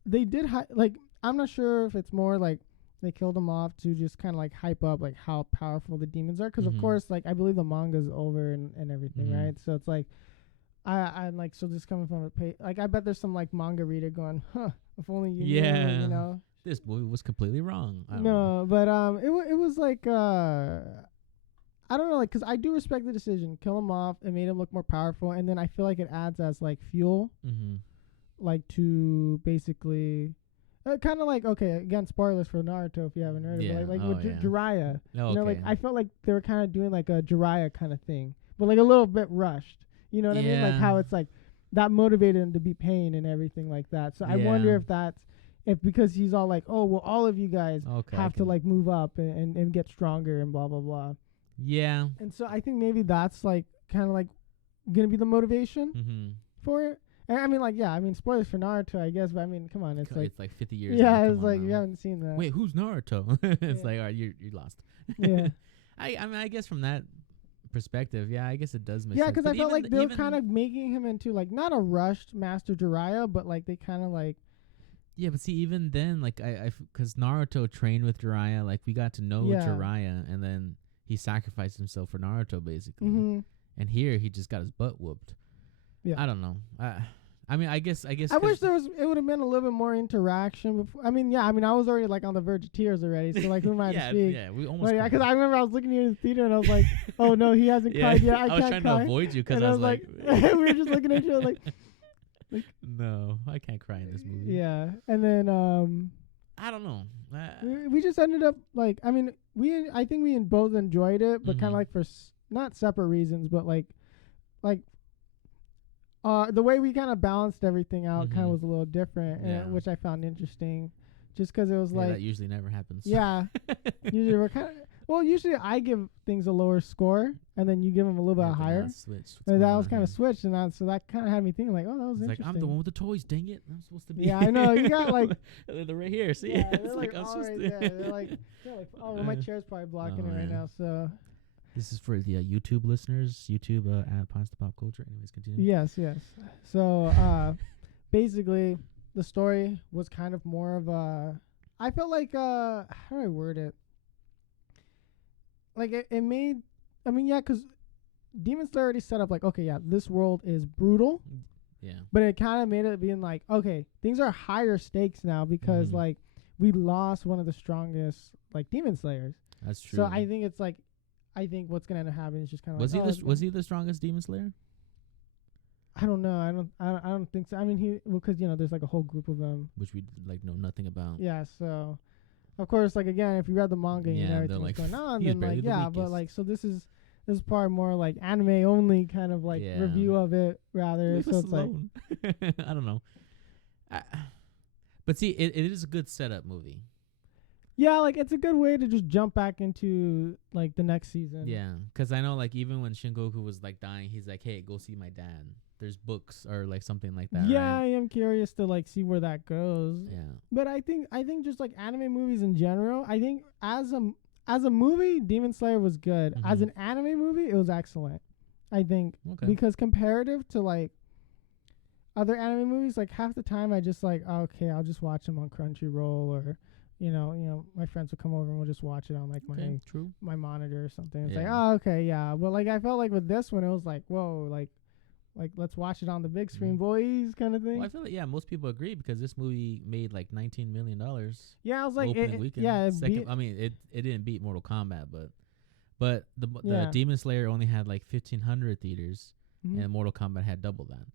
they did like I'm not sure if it's more like they killed him off to just kind of like hype up like how powerful the demons are because Mhm. of course like I believe the manga's over and everything, Mhm. right? So it's like I'm like so just coming from a like I bet there's some like manga reader going, huh? If only you knew, Yeah. you know. This boy was completely wrong. I don't know. No, but it was like I don't know, like, 'cause I do respect the decision. Kill him off. It made him look more powerful, and then I feel like it adds as like fuel, Mm-hmm. like to basically, kind of like okay, again, spoilers for Naruto if you haven't heard Yeah. of it, like Oh, with yeah. Jiraiya. Oh, You know, okay. like I felt like they were kind of doing like a Jiraiya kind of thing, but like a little bit rushed. You know what I mean? Like Yeah. how it's like that motivated him to be pain and everything like that. So I wonder Yeah. if that's if because he's all like, oh well, all of you guys Okay, I have to can- like move up and get stronger and blah blah blah. Yeah. And so I think maybe that's like kind of like gonna be the motivation Mm-hmm. for it. And I mean, like, yeah, I mean, spoilers for Naruto, I guess, but I mean, come on, it's like, It's like 50 years. yeah, now, it's come on like you now. haven't seen that. Wait, who's Naruto? It's Yeah. like, all right, you're lost. Yeah, I mean, I guess from that perspective, yeah, I guess it does make yeah, sense. because I But felt even like they were even- kind of making him into like not a rushed Master Jiraiya, but like they kind of like, Yeah, but see, even then, like, because Naruto trained with Jiraiya, like, we got to know Yeah. Jiraiya, and then he sacrificed himself for Naruto, basically. mm-hmm. And here, he just got his butt whooped. Yeah. I don't know. I mean, I guess. I 'cause- wish it would have been a little bit more interaction. Before. I mean, yeah, I mean, I was already like on the verge of tears already. So like, who am I to yeah, speak? yeah, we almost. But yeah, cried. because I remember I was looking at you in the theater and I was like, oh no, he hasn't cried yet. I was can't trying cry. to avoid you because And I was like, we were just looking at each other like, no, I can't cry in this movie. yeah. And then I don't know. we just ended up like, I mean, I think we both enjoyed it, but kind Mhm. of like for not separate reasons, but like the way we kind of balanced everything out kind Mhm. of was a little different, Yeah. which I found interesting, just because it was Yeah, like, that usually never happens. yeah, usually we're kind of. Well, usually I give things a lower score, and then you give them a little Yeah, bit but now higher. it's switched. What's And that going was on kind of here? switched, and so that kind of had me thinking like, oh, that was It's like, interesting. I'm the one with the toys. Dang it! I'm supposed to be. Yeah, I know, you got, like- they're right here. See, Yeah, it's they're like like I'm all supposed right to. there. They're like, oh, well, my Uh, chair's probably blocking oh, it right man. now. So This is for the YouTube listeners. YouTube at Pasta Pop Culture. Anyways, continue. yes. So basically, the story was kind of more of a. I felt like how do I word it? Like it made. I mean, yeah, because Demon Slayer already set up like, okay, yeah, this world is brutal. Yeah. But it kind of made it being like, okay, things are higher stakes now because Mhm. like we lost one of the strongest like demon slayers. That's true. So I think it's like, I think what's gonna end up happening is just kind of was like, he was he the strongest Demon Slayer? I don't know. I don't think so. I mean, because there's like a whole group of them. Which we like know nothing about. Yeah. So of course, like again, if you read the manga and you know Yeah, everything they're that's like, going on, "He is then barely like the yeah, but weakest." like so this is part more like anime only kind of like Yeah. review of it rather. Leave So us it's like. alone. I don't know. But see, it is a good setup movie. Yeah, like it's a good way to just jump back into like the next season. Yeah, because I know like even when Shingoku was like dying, he's like, "Hey, go see my dad." There's books or like something like that. Yeah, right? I am curious to like see where that goes. Yeah. But I think just like anime movies in general, I think as a movie, Demon Slayer was good. As Mhm. an anime movie, it was excellent. I think Okay. because comparative to like other anime movies, like half the time I just like, oh, okay, I'll just watch them on Crunchyroll, or my friends would come over and we'll just watch it on like Okay. True. my monitor or something. It's like, Yeah. oh, okay, yeah. But like I felt like with this one, it was like, whoa, like let's watch it on the big screen, Mhm. boys, kind of thing. Well, I feel like most people agree because this movie made like $19 million Yeah, I was like, opening weekend. yeah, Second, I mean, it didn't beat Mortal Kombat, but the Yeah. Demon Slayer only had like 1,500 theaters, Mhm. and Mortal Kombat had double that.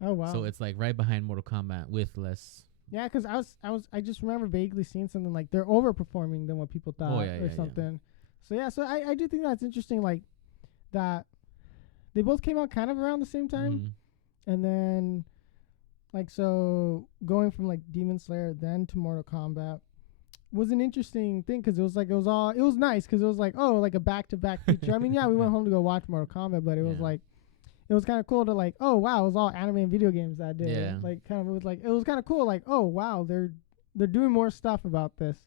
Oh wow. So it's like right behind Mortal Kombat with less. Yeah, because I just remember vaguely seeing something like they're overperforming than what people thought yeah, or yeah. something. So yeah, so I do think that's interesting, like that they both came out kind of around the same time, Mhm. and then like so going from like Demon Slayer then to Mortal Kombat was an interesting thing because it was nice because it was like, oh, like a back to back feature. I mean, yeah, we went home to go watch Mortal Kombat, but it was Yeah. like. It was kind of cool to like, oh wow, it was all anime and video games that day. Yeah. Like it was kind of cool. Like, oh wow, they're doing more stuff about this.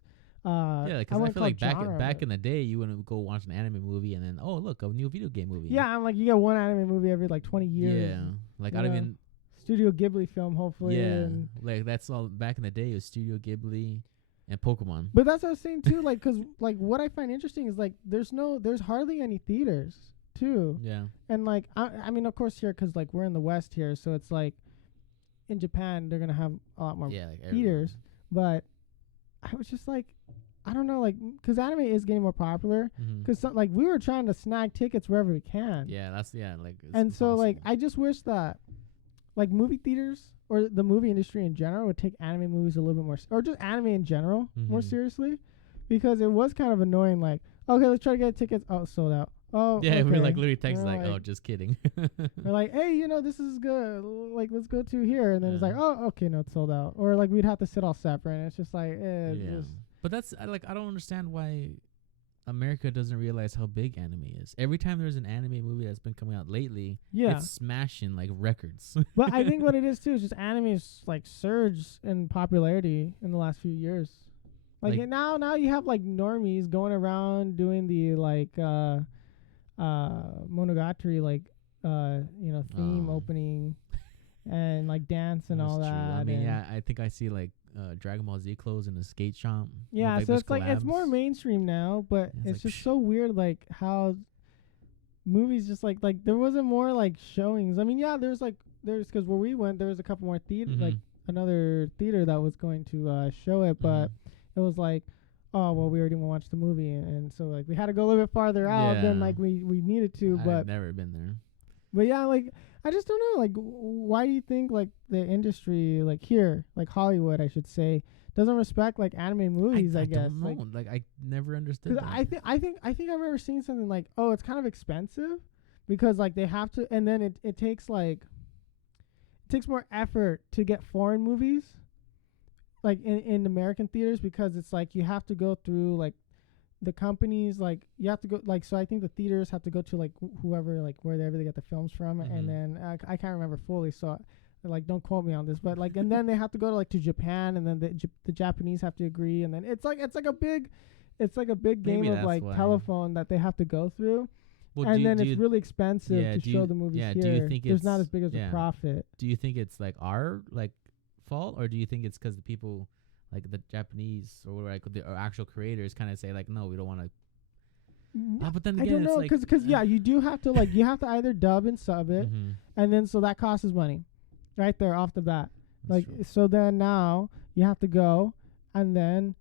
Yeah, because I feel like back in the day, you wouldn't go watch an anime movie and then a new video game movie. Yeah, I'm like you get one anime movie every like 20 years. Yeah, like I don't even. Studio Ghibli film, hopefully. Yeah, And like that's all back in the day. It was Studio Ghibli and Pokemon. but that's what I was saying too. Like, cause like what I find interesting is like there's hardly any theaters too. Yeah. And like I mean, of course here, cause like we're in the West here, so it's like in Japan they're gonna have a lot more Yeah, like theaters. But I was just like, I don't know, like, cause anime is getting more popular. Mm-hmm. Cause like we were trying to snag tickets wherever we can. Yeah, like. It's And so like impossible. I just wish that like movie theaters or the movie industry in general would take anime movies a little bit more, or just anime in general more Mhm. seriously, because it was kind of annoying. Like, okay, let's try to get tickets. Oh, it's sold out. Oh, Yeah, okay. we're like literally texting We're like, oh, just kidding. we're like, hey, this is good. Like, let's go to here, and then it's Yeah. like, oh, okay, no, it's sold out. Or like we'd have to sit all separate, and it's just like, it's Yeah, just but that's I don't understand why America doesn't realize how big anime is. Every time there's an anime movie that's been coming out lately, yeah. it's smashing like records. But I think what it is too is just anime's like surged in popularity in the last few years. Like, now you have like normies going around doing the like monogatari like theme Oh. opening and like dance and all That's true. that. I mean, and yeah, I think I see like Dragon Ball Z clothes in a skate shop. with, yeah, like, so those it's like it's more collabs. mainstream now, but Yeah, it's like, just so weird like how movies just like there wasn't more like showings. I mean, yeah, there's because where we went there was a couple more theater like Mhm. another theater that was going to show it, but Mhm. it was like, oh well, we already watched the movie, and so like we had to go a little bit farther out than Yeah. like we needed to. I've never been there. But yeah, like I just don't know, like why do you think like the industry like here, like Hollywood, I should say, doesn't respect like anime movies? I guess don't know. Like I never understood. because That. I think I remember seeing something like, oh, it's kind of expensive because like they have to, and then it takes more effort to get foreign movies like in American theaters, because it's like you have to go through like the companies, like you have to go like, so I think the theaters have to go to like whoever, like wherever they get the films from, Mhm. and then I can't remember fully, so like don't quote me on this, but like and then they have to go to like to Japan, and then the Japanese have to agree, and then it's like a big game Maybe of that's like why. telephone that they have to go through. Well, And then do it's you, really expensive yeah, to do show you- the movies yeah, here. do you think There's not it's- as big as yeah. a profit. do you think it's like our like fault, or do you think it's because the people like the Japanese or like the actual creators kind of say like, no, we don't want to. But then I again, don't know, it's like because yeah, you do have to like you have to either dub and sub it, Mhm. and then so that costs money, right there off the bat. That's Like true. so then now you have to go and then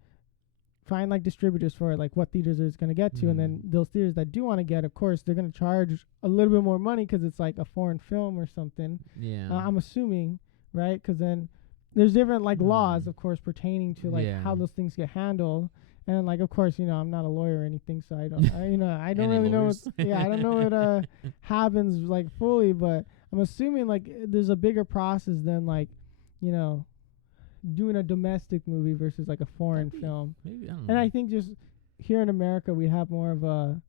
find like distributors for it, like what theaters it's gonna get to, and then Mhm. those theaters that do want to get, of course, they're gonna charge a little bit more money because it's like a foreign film or something. Yeah. I'm assuming, right? Because then there's different like laws, Mhm. of course, pertaining to like Yeah. how those things get handled. And like, of course, I'm not a lawyer or anything, so I don't, I don't Any really know. lawyers? I don't know what happens like fully, but I'm assuming like there's a bigger process than like, doing a domestic movie versus like a foreign film. Maybe I don't know. And I think just here in America, we have more of a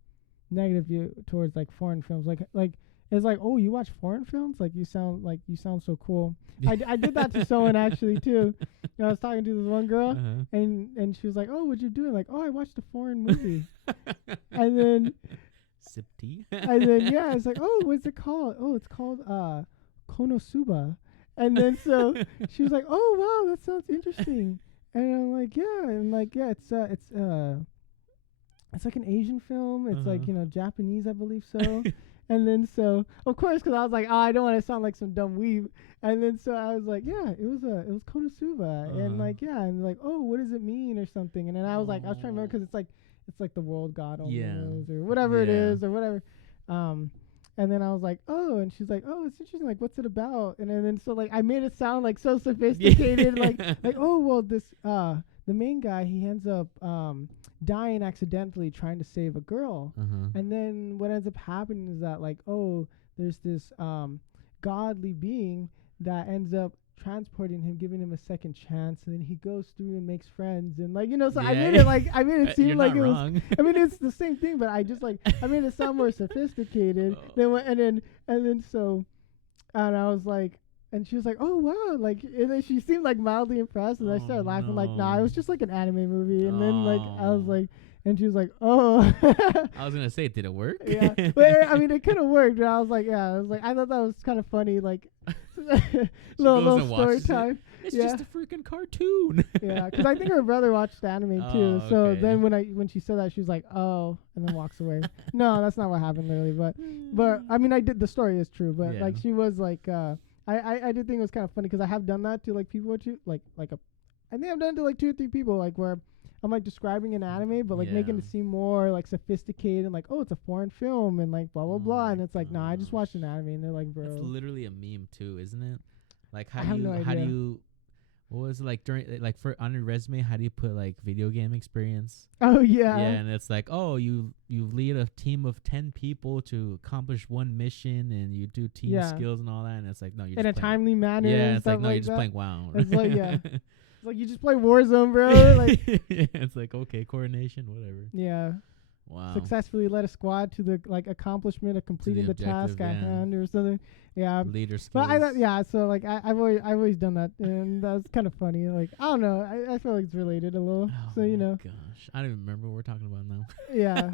negative view towards like foreign films. Like it's like, oh, you watch foreign films? Like you sound so cool. I did that to someone actually too. I was talking to this one girl, and she was like, oh, what you doing? Like, oh, I watched a foreign movie. And then sip tea. And then yeah, it's like, oh, what's it called? Oh, it's called Konosuba. And then so she was like, oh wow, that sounds interesting. And I'm like, yeah, and like yeah, it's like an Asian film. It's like, you know, Japanese, I believe so. And then so of course, because I was like, oh, I don't want to sound like some dumb weeb. And then so I was like, yeah, it was Konosuba, and like yeah, and like, oh, what does it mean or something? And then I was like, I was trying to remember because it's like the world God only knows or whatever it is or whatever. And then I was like, oh, and she's like, oh, it's interesting. Like, what's it about? And then so like I made it sound like so sophisticated, like oh well, this the main guy, he ends up dying accidentally trying to save a girl, and then what ends up happening is that like, oh, there's this godly being that ends up transporting him, giving him a second chance, and then he goes through and makes friends, and like, you know, so I made it seem like it was I mean, it's the same thing, but I just like I made it sound more sophisticated. And then so and I was like, and she was like, oh wow, like, and then she seemed like mildly impressed, and I started laughing like, nah, it was just like an anime movie. And then like I was like, and she was like, oh. I was gonna say, did it work? Yeah, but I mean, it could have worked. But I was like, yeah, I was like, I thought that was kind of funny, like little story time. It's just a freaking cartoon. Yeah, because I think her brother watched anime too. So then when she said that, she was like, oh, and then walks away. No, that's not what happened literally. But I mean, the story is true. But like she was like, I did think it was kind of funny because I have done that to like people I think I've done it to like 2 or 3 people, like where I'm like describing an anime, but like making it seem more like sophisticated and like, oh, it's a foreign film and like blah blah blah, and it's like, nah, I just watched an anime, and they're like, bro, it's literally a meme too, isn't it? Like how do you what was it like during like for on your resume? How do you put like video game experience? Oh yeah, and it's like, oh, you lead a team of 10 people to accomplish one mission, and you do team skills and all that, and it's like, no, you're in just a timely manner. Yeah, it's like, no, like you're just playing WoW. It's like it's like you just play Warzone, bro. Like it's like, okay, coordination, whatever. Yeah. Wow. Successfully led a squad to the like accomplishment of completing the task at hand or something. Yeah. Leader skills. But so like I've always done that, and that's kind of funny. Like, I don't know. I feel like it's related a little. Oh so you know. Gosh, I don't even remember what we're talking about now. Yeah.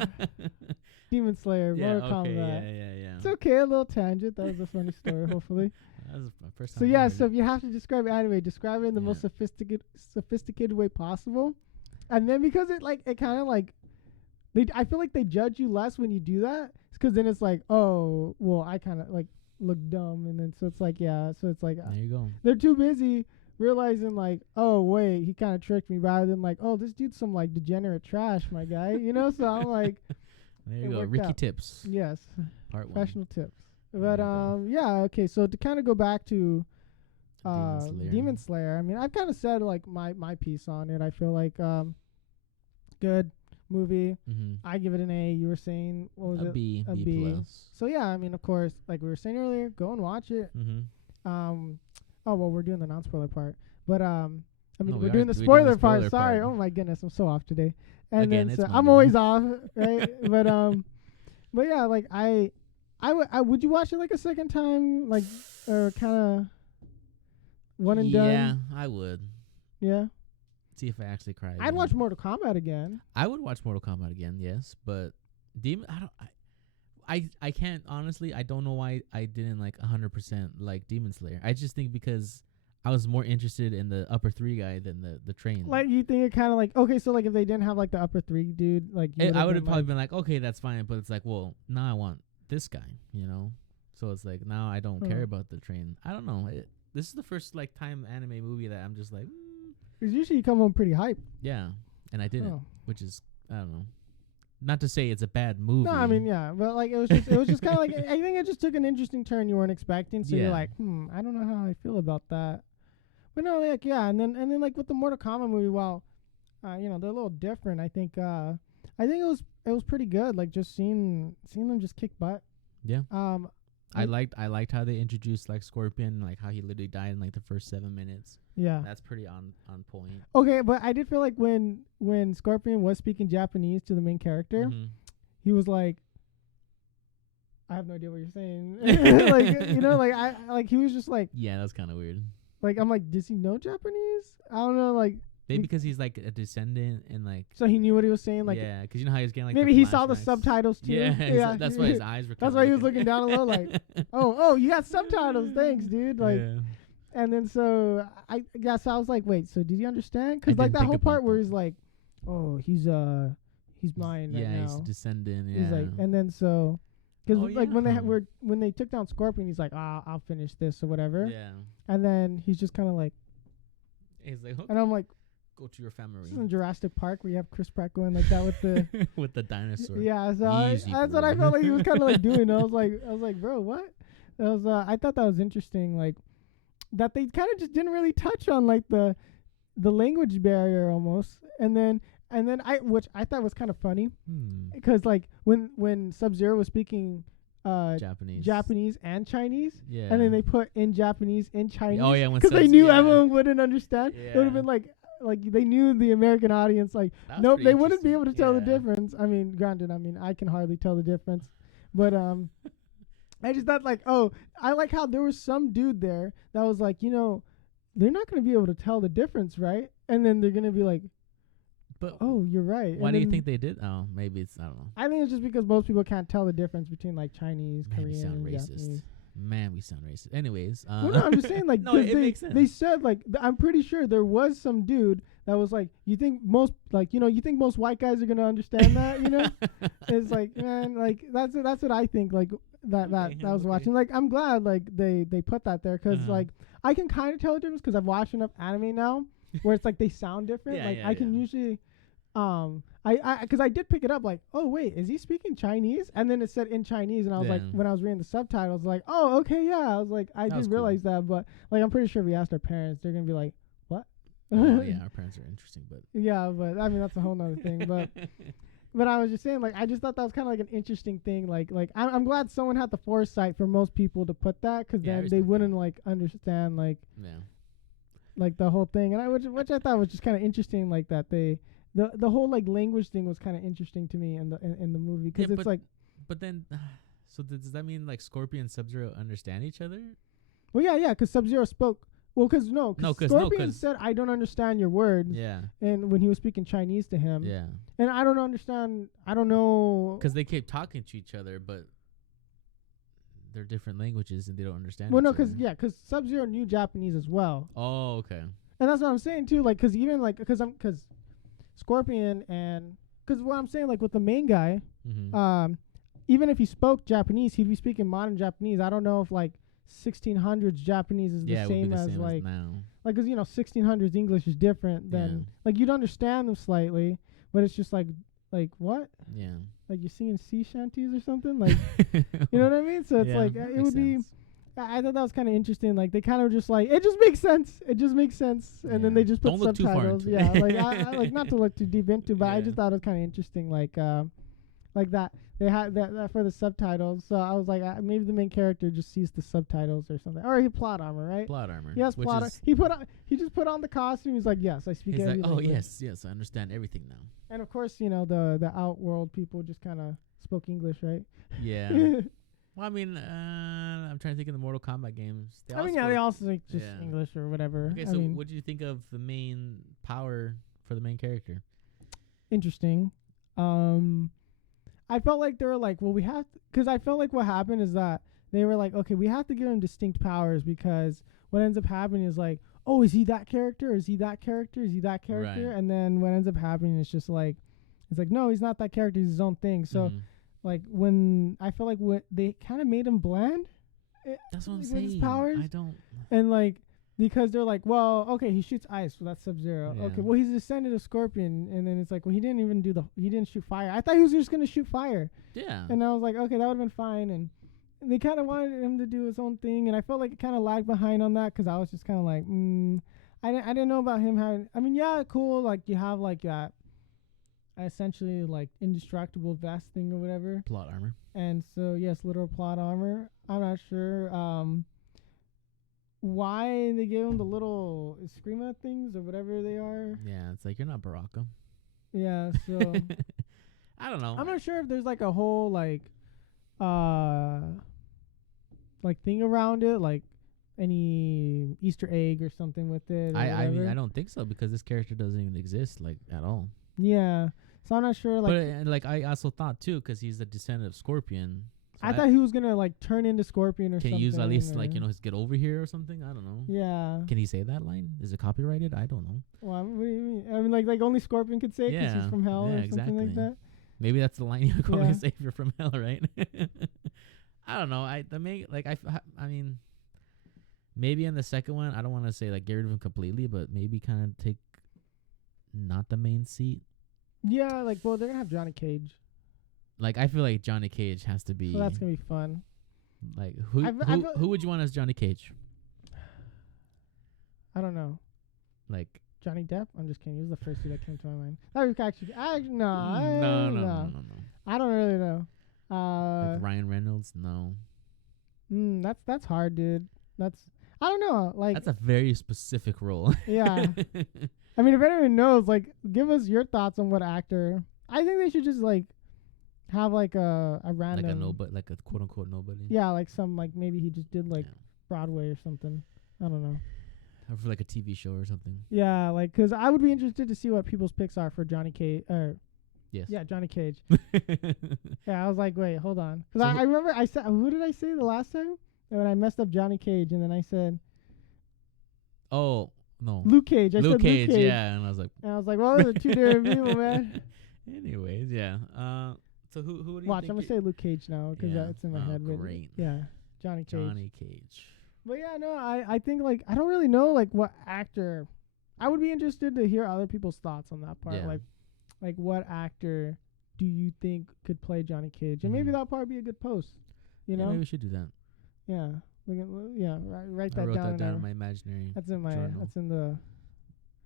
Demon Slayer. Mortal Kombat. Yeah. It's okay. A little tangent. That was a funny story. Hopefully. That was my first time. So yeah. So if you have to describe anime, describe it in the most sophisticated way possible, and then because it kind of like. I feel like they judge you less when you do that, because then it's like, oh, well, I kind of like look dumb, and then so it's like, yeah, so it's like, there you go. They're too busy realizing like, oh wait, he kind of tricked me, rather than like, oh, this dude's some like degenerate trash, my guy, you know. So I'm like, there you go, Ricky tips. Yes, part 1. Professional tips. But yeah, okay. So to kind of go back to Demon Slayer. I mean, I've kind of said like my piece on it. I feel like good movie. I give it an A. You were saying, what was it? B plus. So yeah, I mean, of course, like we were saying earlier, go and watch it. Oh well, we're doing the non-spoiler part, but I mean, we're doing the spoiler part. Sorry, oh my goodness, I'm so off today. And again, then so I'm always off, right? but yeah, like I would you watch it like a second time, like, or kind of one and done? Yeah, I would. Yeah. See if I actually cried. I'd watch Mortal Kombat again. I would watch Mortal Kombat again, yes, but Demon, I can't honestly. I don't know why I didn't like 100% like Demon Slayer. I just think because I was more interested in the upper 3 guy than the train. Like, you think it kind of like, okay, so like if they didn't have like the upper 3 dude, like I would have probably been like, okay, that's fine, but it's like, well, now I want this guy, you know. So it's like now I don't care about the train. I don't know. This is the first like time anime movie that I'm just like. Because usually you come home pretty hype. Yeah, and I didn't, which is, I don't know. Not to say it's a bad movie. No, I mean, yeah, but like it was just kind of like, I think it just took an interesting turn you weren't expecting. So you're like, I don't know how I feel about that. But no, like, yeah, and then like with the Mortal Kombat movie, while you know, they're a little different. I think it was pretty good. Like just seeing them just kick butt. Yeah. I liked how they introduced like Scorpion, like how he literally died in like the first 7 minutes. Yeah. That's pretty on point. Okay, but I did feel like when Scorpion was speaking Japanese to the main character, he was like, I have no idea what you're saying. Like, you know, like I like he was just like, yeah, that's kind of weird. Like I'm like, does he know Japanese? I don't know, like maybe because he's like a descendant and like. So he knew what he was saying, like. Yeah, because you know how he was getting like. Maybe he saw the subtitles too. Yeah, that's why his eyes were. That's why he was looking down a little, like, oh, you got subtitles, thanks, dude. Like, yeah. And then so I I was like, wait, so did he understand? Because like that whole part where he's like, oh, he's mine right now. Yeah, he's a descendant. Yeah. He's like, and then so. Because like yeah. when they took down Scorpion, he's like, I'll finish this or whatever. Yeah. And then he's just kind of like. He's like, okay, and I'm like, go to your family. This is in Jurassic Park where you have Chris Pratt going like that with the with the dinosaur. Yeah, so that's what I felt like he was kind of like doing. I was like, bro, what? I thought that was interesting, like that they kind of just didn't really touch on like the language barrier almost, and then which I thought was kind of funny because like when Sub-Zero was speaking Japanese and Chinese, and then they put in Japanese in Chinese, because they knew everyone wouldn't understand. It would have been like they knew the American audience, like nope, they wouldn't be able to tell the difference. I mean, granted, I can hardly tell the difference, but I just thought like, oh, I like how there was some dude there that was like, you know, they're not going to be able to tell the difference, right? And then they're going to be like, but oh, you're right. Why do you think they did? Oh, maybe it's, I don't know. I think it's just because most people can't tell the difference between like Chinese, Man, Korean, we sound and racist. Japanese. Man, we sound racist. Anyways, no, I'm just saying like no, it makes sense. They said like I'm pretty sure there was some dude that was like, you think most white guys are gonna understand that, you know? It's like, man, like that's what I think, like that I was watching. Like I'm glad like they put that there because like I can kind of tell the difference because I've watched enough anime now where it's like they sound different. I can usually because I did pick it up like, oh wait, is he speaking Chinese? And then it said in Chinese, and I was like, when I was reading the subtitles, like, oh okay, yeah. I was like, I did realize that, but like I'm pretty sure if we asked our parents, they're gonna be like, what? Oh yeah, our parents are interesting, but yeah, but I mean that's a whole nother thing. But I was just saying, like, I just thought that was kind of like an interesting thing. Like I'm glad someone had the foresight for most people to put that, because then they wouldn't like understand like like the whole thing, and which I thought was just kind of interesting, like that they. The whole like language thing was kind of interesting to me in the movie, because it's like. But then, so does that mean like Scorpion and Sub-Zero understand each other? Well, yeah, because Sub-Zero spoke. Well, because Scorpion said, "I don't understand your words." Yeah. And when he was speaking Chinese to him. Yeah. And I don't understand. I don't know. Because they kept talking to each other, but they're different languages and they don't understand. Well, no, because Sub-Zero knew Japanese as well. Oh, okay. And that's what I'm saying too. Like, because even like because Scorpion and because what I'm saying, like with the main guy, even if he spoke Japanese, he'd be speaking modern Japanese. I don't know if like 1600s Japanese is the same as like now. Like, because 1600s English is different than like you'd understand them slightly, but it's just like what? Yeah. Like you're singing sea shanties or something, like you know what I mean? So it's like it would be. I thought that was kind of interesting. Like they kind of just like it just makes sense. It just makes sense, and then they just put subtitles. Yeah, like I like not to look too deep into, but I just thought it was kind of interesting. Like that they had that for the subtitles. So I was like, maybe the main character just sees the subtitles or something, or he plot armor, right? Plot armor. Yes, plot armor. He just put on the costume. He's like, yes, I speak. He's every like, language. yes, I understand everything now. And of course, the outworld people just kind of spoke English, right? Yeah. Well, I mean, I'm trying to think of the Mortal Kombat games. They all speak just English or whatever. Okay, so what do you think of the main power for the main character? Interesting. I felt like they were like, well, we have because I felt like what happened is that they were like, okay, we have to give him distinct powers, because what ends up happening is like, oh, is he that character? Is he that character? Is he that character? Right. And then what ends up happening is just like, it's like, no, he's not that character. He's his own thing. So. Like when I feel like what they kind of made him bland. That's what I'm with saying. His powers. I don't. And like because they're like, well, okay, he shoots ice, so that's Sub-Zero. Yeah. Okay, well he's a descendant of Scorpion, and then it's like, well, he didn't even he didn't shoot fire. I thought he was just gonna shoot fire. Yeah. And I was like, okay, that would have been fine. And they kind of wanted him to do his own thing, and I felt like it kind of lagged behind on that, because I was just kind of like, I didn't know about him having. I mean, yeah, cool. Like you have like that. essentially like indestructible vest thing or whatever. Plot armor. And so yes, literal plot armor. I'm not sure why they gave him the little screamo things or whatever they are. Yeah, it's like you're not Baraka. Yeah, so I don't know. I'm not sure if there's like a whole like thing around it, like any Easter egg or something with it. Or I mean, whatever. I don't think so because this character doesn't even exist like at all. Yeah, so I'm not sure. Like, But and like I also thought too, because he's a descendant of Scorpion. So I thought he was gonna like turn into Scorpion or can something. he use at least or like his get over here or something. I don't know. Yeah. Can he say that line? Is it copyrighted? I don't know. Well, what do you mean? I mean, like only Scorpion could say it 'cause Yeah. he's from hell Yeah, or something like exactly. that. Maybe that's the line you call me Yeah. a savior from hell, right? I don't know. I mean, maybe in the second one, I don't want to say like get rid of him completely, but maybe kind of take not the main seat. Yeah, like well, they're gonna have Johnny Cage, Like I feel like Johnny Cage has to be so that's gonna be fun. like who who would you want as Johnny Cage? I don't know. Like Johnny Depp? I'm just kidding. He was the first dude that came to my mind. That was actually no. I don't really know. Like Ryan Reynolds, no. That's hard, dude. I don't know. Like That's a very specific role. yeah. I mean, if anyone knows, like, give us your thoughts on what actor. I think they should just like have like a random like a nobody, like a quote unquote nobody. Yeah, like some like maybe he just did like Yeah. Broadway or something. I don't know. Or for like a TV show or something. Yeah, like because I would be interested to see what people's picks are for Johnny Cage. Yes. Yeah, Johnny Cage. Yeah, I was like, wait, hold on, because So I remember I said, who did I say the last time? And when I messed up Johnny Cage, and then I said Oh no. Luke Cage. I Luke said Cage, Luke Cage. yeah, and I was like, well, those are two different people, man. anyways, yeah. So who do you Watch, think? I'm gonna say Luke Cage now because Yeah. it's in my Oh, head. but great. Yeah, Johnny Cage. Johnny Cage. But yeah, no, I think like I don't really know like what actor. I would be interested to hear other people's thoughts on that part. Yeah. Like what actor do you think could play Johnny Cage? And maybe Mhm. that'll probably be a good post. You Yeah, know? maybe we should do that. Yeah. Write I that wrote down. that down in my imaginary. That's in my. journal. That's in the.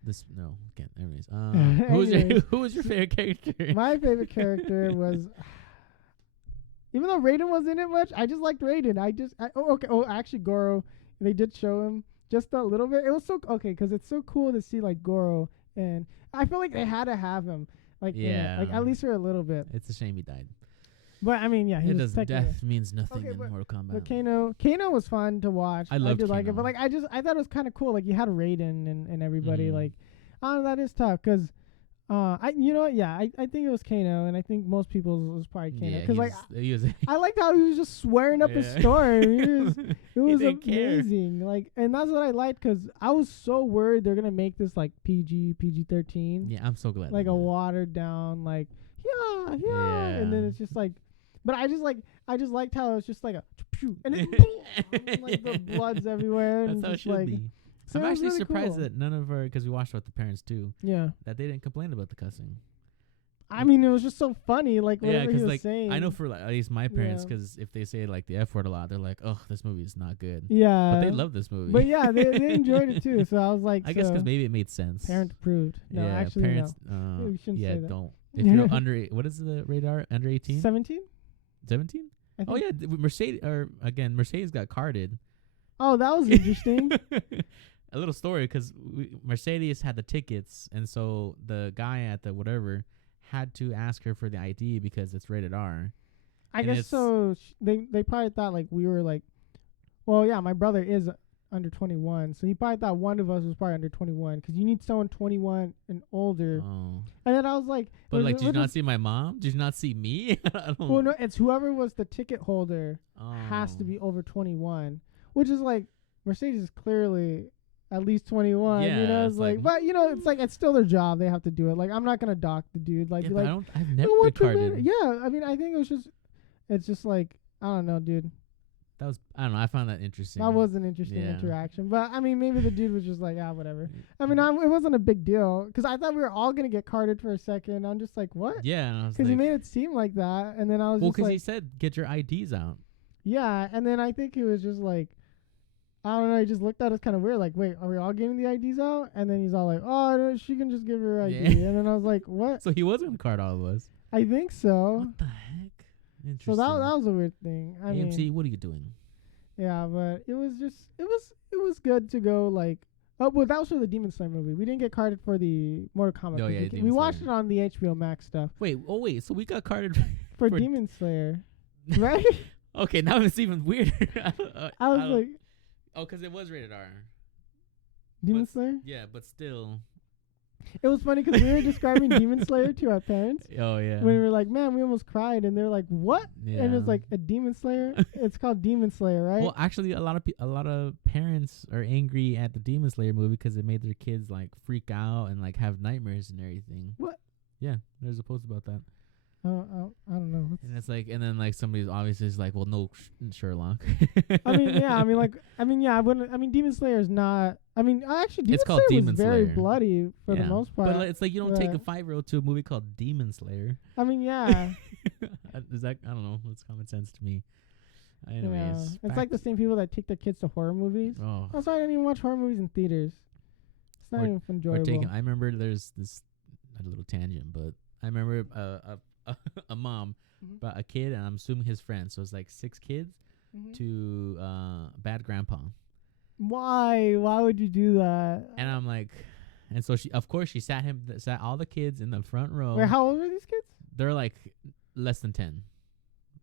This no, okay. Anyways, Anyways. who was your favorite character? My favorite character was. Even though Raiden wasn't in it much, I just liked Raiden. Actually, Goro. They did show him just a little bit. It was so okay because it's so cool to see like Goro, and I feel like they had to have him like in it, Yeah. like at least for a little bit. It's a shame he died. But I mean, yeah, he It was does. technically. Death means nothing Okay, in but- Mortal Kombat. But Kano was fun to watch. I loved did like it, Kano. but like I thought it was kind of cool. Like you had Raiden and everybody. Mhm. Like, that is tough because, I think it was Kano, and I think most people was probably Kano Yeah, because like he was. I liked how he was just swearing up his Yeah. story. It was didn't care. amazing. Like, and that's what I liked because I was so worried they're gonna make this like PG-13, Yeah, I'm so glad. like they a did it. watered down like and then Yeah. it's just like, but I just liked how it's just like a and it, like the blood's everywhere. That's and how it just should like, be. so I'm it was actually really surprised cool. that none of our, because we watched it with the parents too, Yeah, that they didn't complain about the cussing. I mean it was just so funny. Like Yeah, whatever he because was like saying. I know for like, at least my parents, Yeah. because if they say like the F word a lot, they're like, "Oh, this movie is not good." Yeah, But they love this movie. But yeah, they enjoyed it too. So I was like, I guess so because maybe it made sense. parent approved. No, yeah, actually parents. no. We shouldn't yeah, say that. don't. If you're under, what is the radar? Under 18? 17? 17? Oh yeah, Mercedes got carded. Oh, that was interesting. A little story, because Mercedes had the tickets, and so the guy at the whatever had to ask her for the ID because it's rated R. I And guess it's- so. They probably thought like we were like, well, yeah, my brother is under 21, so he probably thought one of us was probably under 21 because you need someone 21 and older. Oh. And then I was like, But like, did you not see my mom? Did you not see me? I don't well, no, it's whoever was the ticket holder has to Oh. be over 21, which is like Mercedes is clearly at least 21. Yeah, you know, it's it's like, like, but you know, it's like it's still their job. They have to do it. Like I'm not gonna dock the dude. Like, Yeah, be but like, I've "Oh, never been what's the matter?" carded. Yeah, I mean, I think it's just like I don't know, dude. I don't know. I found that interesting. That was an interesting Yeah. interaction, but I mean, maybe the dude was just like, whatever. I mean, it wasn't a big deal because I thought we were all gonna get carded for a second. I'm just like, what? Yeah, and I was Because like, he made it seem like that, and then I was well, just because like, he said get your IDs out. yeah, and then I think he was just like, I don't know. He just looked at us kind of weird, like, wait, are we all getting the IDs out? And then he's all like, oh, no, she can just give her ID. Yeah. And then I was like, what? So he was gonna card all of us. I think so. What the heck? So Interesting. that was a weird thing. I AMC, mean, what are you doing? yeah, but it was good to go like. Oh, well, that was for the Demon Slayer movie. We didn't get carded for the Mortal Kombat. Oh, 'cause yeah, we Demon watched Slayer. it on the HBO Max stuff Wait, so we got carded for For- Demon Slayer, right? Okay, now it's even weirder. I was don't- like, oh, because it was rated R. Demon But- Slayer. Yeah, but still. It was funny because we were describing Demon Slayer to our parents Oh yeah. when we were like, "Man, we almost cried," and they're like, "What?" Yeah. And it's like a Demon Slayer. It's called Demon Slayer, right? Well, actually, a lot of parents are angry at the Demon Slayer movie because it made their kids like freak out and like have nightmares and everything. What? Yeah, there's a post about that, I don't know. and it's like, and then like somebody's obviously is like, well, no, Sherlock. I mean, yeah. I mean, yeah. I wouldn't. I mean, Demon Slayer is not. I mean, actually, Demon It's called Slayer Demon was very Slayer. bloody for the Yeah. most part. But like, it's like you don't take a Right. 5-year-old to a movie called Demon Slayer. I mean, yeah. Is that, I don't know. It's common sense to me. Yeah. Anyways, It's like the same people that take their kids to horror movies. Oh, That's why I didn't even watch horror movies in theaters. It's not Or- even enjoyable. I remember there's this a little tangent, but I remember a mom Mhm. brought a kid, and I'm assuming his friend. So it's like 6 kids Mhm. to Bad Grandpa, Why? Why would you do that? and I'm like, and so she, of course, she sat all the kids in the front row. Wait, how old were these kids? They're like less than 10,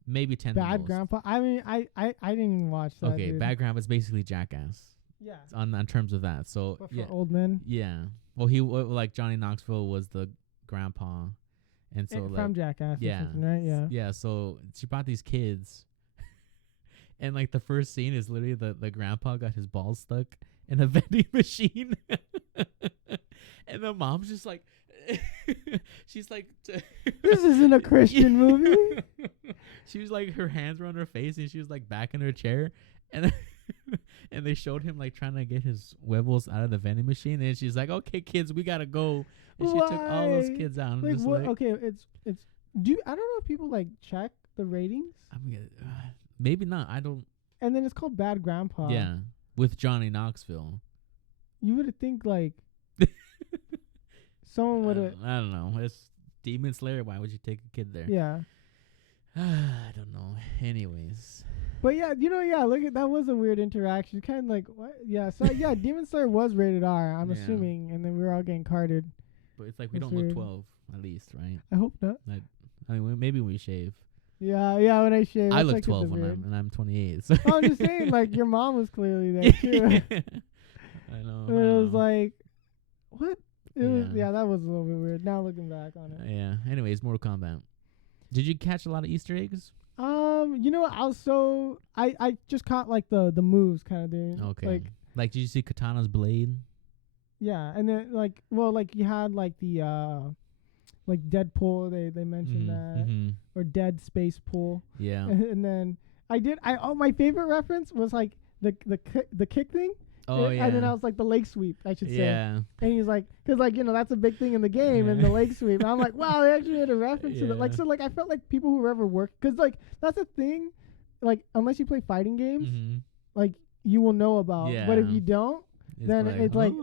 maybe 10. the Bad most. Grandpa. I mean, I didn't even watch that. Okay, dude. Bad Grandpa's basically Jackass Yeah. on terms of that. So But for yeah, old men. yeah. Well, like Johnny Knoxville was the grandpa, and so And like from Jackass. yeah. Or something, right. Yeah. Yeah, so she brought these kids, and like the first scene is literally the grandpa got his balls stuck in a vending machine, and the mom's just like, she's like, This isn't a Christian movie. She was like, her hands were on her face, and she was like back in her chair, and and they showed him like trying to get his huevos out of the vending machine, and she's like, "Okay, kids, we gotta go." And she took all those Why? kids out. I'm Like just what? like, Okay, it's. I don't know if people like check the ratings, I'm gonna, maybe not. I don't. and then it's called Bad Grandpa. Yeah, with Johnny Knoxville. You would think like someone would have. I don't know. It's Demon Slayer. Why would you take a kid there? Yeah. I don't know. Anyways. But yeah, look at that was a weird interaction. Kind of like what? Yeah, so yeah, Demon Slayer was rated R, I'm Yeah. assuming, and then we were all getting carded. But it's like we That's don't weird. look 12, at least, right? I hope not. I mean, maybe we shave. Yeah, when I shave, I that's look like 12 when weird. I'm 28. So Oh, I'm just saying, like your mom was clearly there too. I know. And it was like, what? It was Yeah. that was a little bit weird. Now looking back on it. Yeah. Anyways, Mortal Kombat. Did you catch a lot of Easter eggs? You know what? I just caught like the moves kind of thing. Okay. Like, did you see Katana's blade? Yeah, and then like you had like the like Deadpool. They mentioned that Mm-hmm. or Dead Space Pool. Yeah. And then my favorite reference was like the kick thing. Oh, yeah. And then I was like the leg sweep, I should say. Yeah. And he's like, because like that's a big thing in the game, and the leg sweep. And I'm like, wow, they actually made a reference to that. Like, Yeah. so like I felt like people who ever work, because like that's a thing, like unless you play fighting games, Mm-hmm. like you will know about. But if Yeah. you don't, then it's like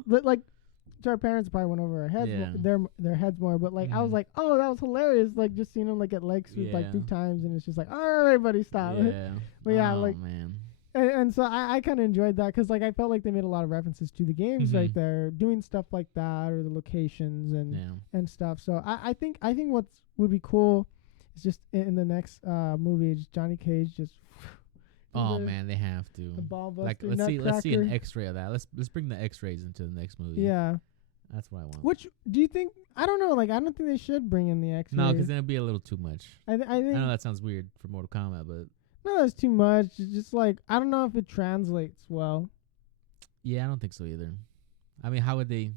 to our parents it probably went over our heads, Yeah. their heads more. But like I was Mhm. like, oh, that was hilarious. Like just seeing him like get leg sweep like 3 Yeah. times, and it's just like, all right, everybody stop. Yeah. But yeah, oh, like- man. And so I kind of enjoyed that because like I felt like they made a lot of references to the games Mhm. right there, doing stuff like that or the locations and Yeah. and stuff. So I think what would be cool is just in the next movie, just Johnny Cage just. Oh the- man, they have to. The ball buster, Like, let's see an nutcracker. X-ray of that. Let's bring the X-rays into the next movie. Yeah. That's what I want. Which do you think? I don't know. Like I don't think they should bring in the X-ray. No, because then it'd be a little too much. I think I know that sounds weird for Mortal Kombat, but no, that's too much. It's just like I don't know if it translates well. yeah, I don't think so either. I mean, how would they?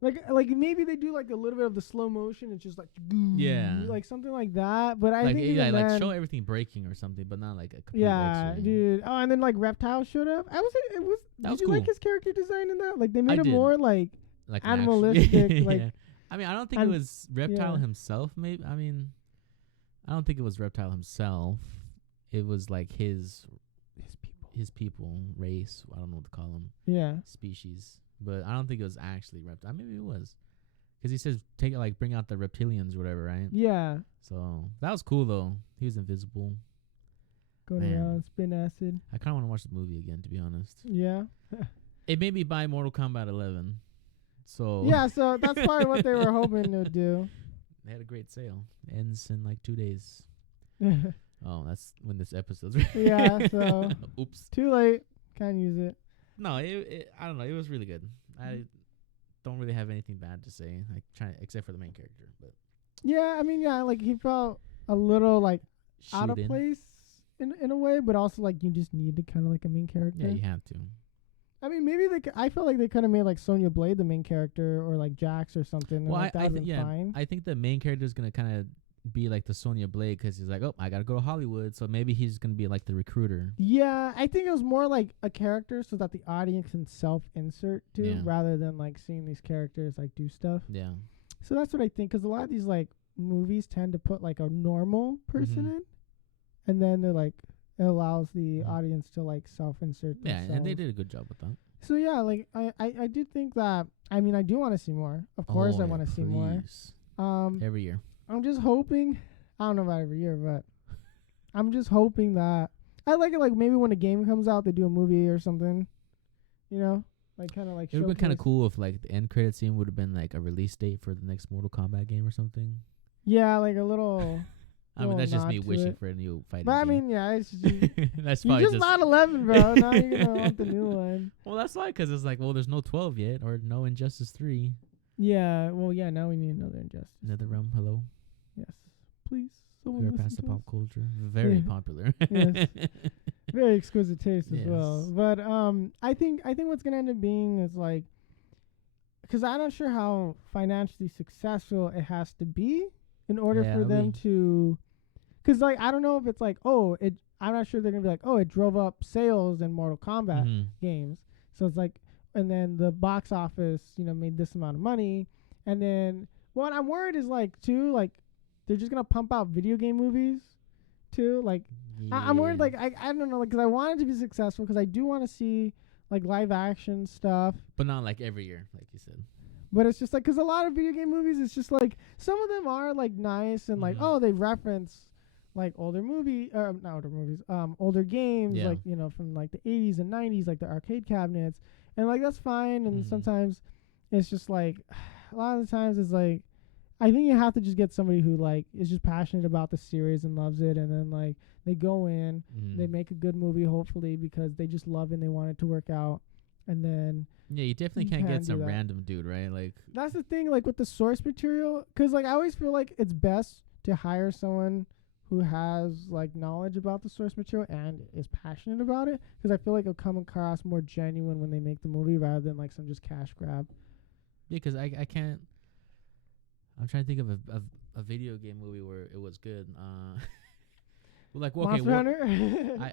Like maybe they do like a little bit of the slow motion. It's just like Yeah. like something like that. But I Like, think yeah, even like then, show everything breaking or something, but not like a complete yeah, X-ray. dude. Oh, and then like Reptile showed up. It was. That Did was you like cool. his character design in that? Like they made I him did. more like Like an animalistic, yeah. like- I mean, I don't think it and- was Reptile yeah. himself. Maybe I mean, I don't think it was Reptile himself. It was like his people. his people, race. I don't know what to call them. Yeah. Species. But I don't think it was actually reptile. Maybe it was. Because he says, take it, like, bring out the reptilians or whatever, right? Yeah. So that was cool, though. He was invisible. Going Man. around, spin acid. I kind of want to watch the movie again, to be honest. Yeah. It made me buy Mortal Kombat 11. So Yeah, so that's probably what they were hoping to do. they had a great sale. Ends in like 2 days. Yeah, Oh, that's when this episode's. so Oops. too late. Can't use it. No, I don't know. It was really good. I don't really have anything bad to say, like except for the main character. But Yeah, I mean, yeah, like he felt a little like out of shooting. place in a way, but also like you just needed kind of like a main character. Yeah, you have to. I mean, maybe I felt like they could have made like Sonya Blade the main character or like Jax or something. Well, and, like, that would've been fine. I think the main character is gonna kind of be like the Sonya Blade because he's like, oh, I gotta go to Hollywood, so maybe he's gonna be like the recruiter. Yeah, I think it was more like a character so that the audience can self-insert to Yeah. rather than like seeing these characters like do stuff. Yeah. So that's what I think, because a lot of these like movies tend to put like a normal person Mhm. in, and then they're like it allows the Mhm. audience to like self-insert. Yeah, and they themselves. did a good job with that. So yeah, like I do think that I mean I do want to see more. Of course, I Oh, want to see more. please. Every year. I'm just hoping. I don't know about every year, but I'm just hoping that I like it. Like maybe when a game comes out, they do a movie or something. You know, like kind of like. It would have been kind of showcase- cool if like the end credit scene would have been like a release date for the next Mortal Kombat game or something. Yeah, like a little. I mean, that's just me nod to wishing it. for a new fighting But I game. mean, yeah, it's just, That's you probably just not 11, bro. Now you're gonna want the new one. Well, that's why, because it's like, well, there's no 12 yet, or no Injustice 3. Yeah, well, yeah. Now we need another Injustice. Another realm, hello. Yes, please. Someone We're listen past the to pop us. culture. Very Yeah. popular. Yes. Very exquisite taste as well. Yes. But I think what's gonna end up being is like, because I'm not sure how financially successful it has to be in order Yeah, for I them mean- to, because like I don't know if it's like I'm not sure they're gonna be like it drove up sales in Mortal Kombat Mhm. games. So it's like, and then the box office, made this amount of money. And then what I'm worried is like, too, like they're just going to pump out video game movies too. Like I'm worried, Yeah. like, I don't know, like, cause I want it to be successful, cause I do want to see like live action stuff. But not like every year, like you said. But it's just like, cause a lot of video game movies, it's just like, some of them are like nice and like, Mhm. they reference like older older games, Yeah. like, from like the 80s and 90s, like the arcade cabinets. And like, that's fine. And Mhm. sometimes it's just like, a lot of the times it's like, I think you have to just get somebody who like is just passionate about the series and loves it. And then like they go in, Mhm. they make a good movie, hopefully, because they just love it and they want it to work out. And then Yeah, you definitely You can't can get do some that. random dude, right? Like, that's the thing, like with the source material, because like I always feel like it's best to hire someone who has like knowledge about the source material and is passionate about it, because I feel like it'll come across more genuine when they make the movie rather than like some just cash grab. yeah, because I can't. I'm trying to think of a video game movie where it was good. Like, okay, Monster Hunter.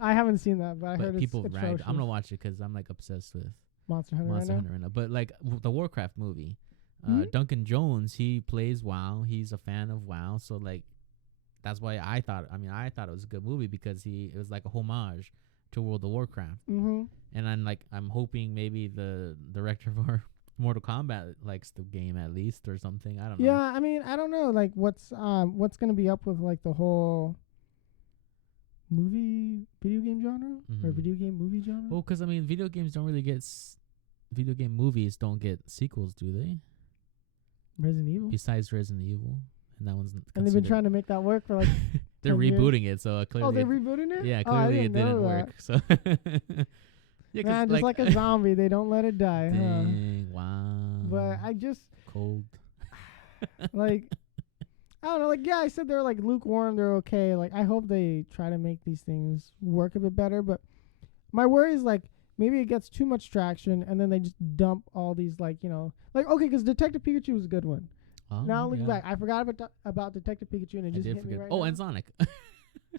I haven't seen that, but I but heard people it's rag. atrocious. I'm gonna watch it because I'm like obsessed with Monster Hunter Monster right Hunter right now. But like the Warcraft movie, Mhm. Duncan Jones, he plays WoW. He's a fan of WoW, so like that's why I thought. I mean, I thought it was a good movie because it was like a homage to World of Warcraft. Mm-hmm. And I'm hoping maybe the director for Mortal Kombat likes the game at least or something. I don't know. Yeah, I mean, I don't know, like what's gonna be up with like the whole video game genre or Mhm. video game movie genre. Well, because I mean, video games don't really get video game movies don't get sequels, do they? Resident Evil. Besides Resident Evil, and that one's. And they've been considered- trying to make that work for like. They're 10 years. rebooting it, so clearly. Oh, they're rebooting it. Yeah, Oh, I clearly it didn't know didn't that. work. So. Yeah, 'cause Man, just like a zombie, they don't let it die, huh? Dang, wow. But I just Cold. like, I don't know, like, yeah, I said they're like lukewarm, they're okay. Like, I hope they try to make these things work a bit better. But my worry is like maybe it gets too much traction and then they just dump all these like okay, because Detective Pikachu was a good one. Oh, Now looking yeah. back, I forgot about Detective Pikachu and it I just did hit me forget. right Oh, now. and Sonic.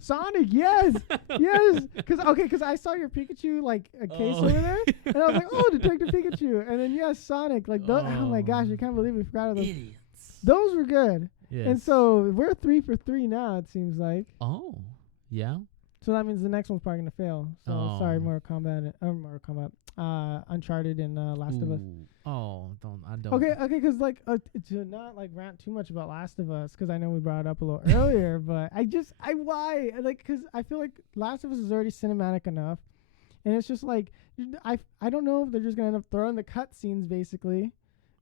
Sonic, yes, yes. Because I saw your Pikachu like a case Oh. over there, and I was like, oh, Detective Pikachu, and then yes, Sonic. Like, oh my gosh, I Oh. can't believe we forgot of those. Idiots. Those were good, Yes. and so we're 3 for 3 now. It seems like. Oh, yeah. So that means the next one's probably gonna fail. So sorry, Oh. Mortal Kombat, Uncharted, and Last of Us. Ooh. Oh, I don't. Okay, because like to not like rant too much about Last of Us, because I know we brought it up a little earlier, but why like because I feel like Last of Us is already cinematic enough, and it's just like I don't know if they're just gonna end up throwing the cutscenes basically,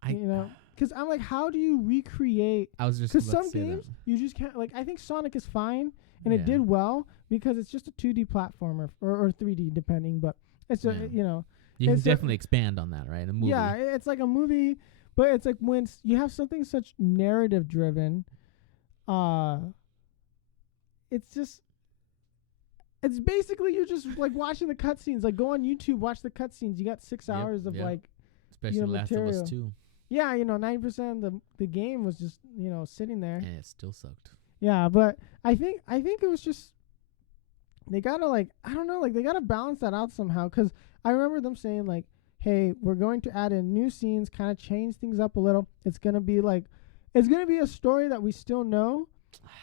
because I'm like, how do you recreate? I was just Because about to some say games that. you just can't. Like I think Sonic is fine, and it Yeah. did well because it's just a 2D platformer or 3D depending, but it's Yeah. You can it's definitely expand on that, right? A movie. yeah, it's like a movie, but it's like when you have something such narrative driven, it's just it's basically you're just like watching the cutscenes. Like go on YouTube, watch the cutscenes. You got 6 Yep, hours of yep. like Especially Last of material. Us 2. Yeah, 90% of the game was just sitting there. And it still sucked. Yeah, but I think it was just they gotta like I don't know like they gotta balance that out somehow, because I remember them saying like, hey, we're going to add in new scenes, kind of change things up a little. It's gonna be a story that we still know,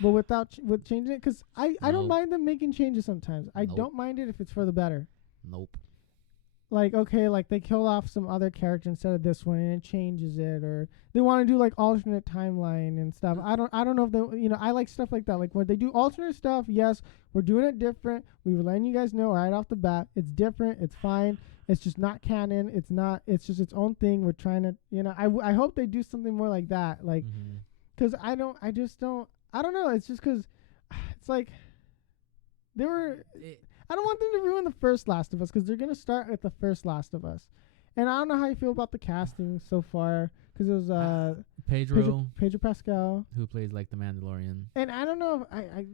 but with changing it, because I don't Nope. mind them making changes sometimes. I Nope. don't mind it if it's for the better. Nope. Like okay, like they killed off some other character instead of this one and it changes it, or they want to do like alternate timeline and stuff. I don't know if they I like stuff like that. Like when they do alternate stuff, yes, we're doing it different. We were letting you guys know right off the bat. It's different. It's fine. It's just not canon. It's just its own thing. We're trying to I hope they do something more like that. Like because I don't know. It's just because it's like they were. I don't want them to ruin the first Last of Us, because they're gonna start with the first Last of Us, and I don't know how you feel about the casting so far, because it was Pedro, Pedro Pascal, who plays like the Mandalorian. and I don't know if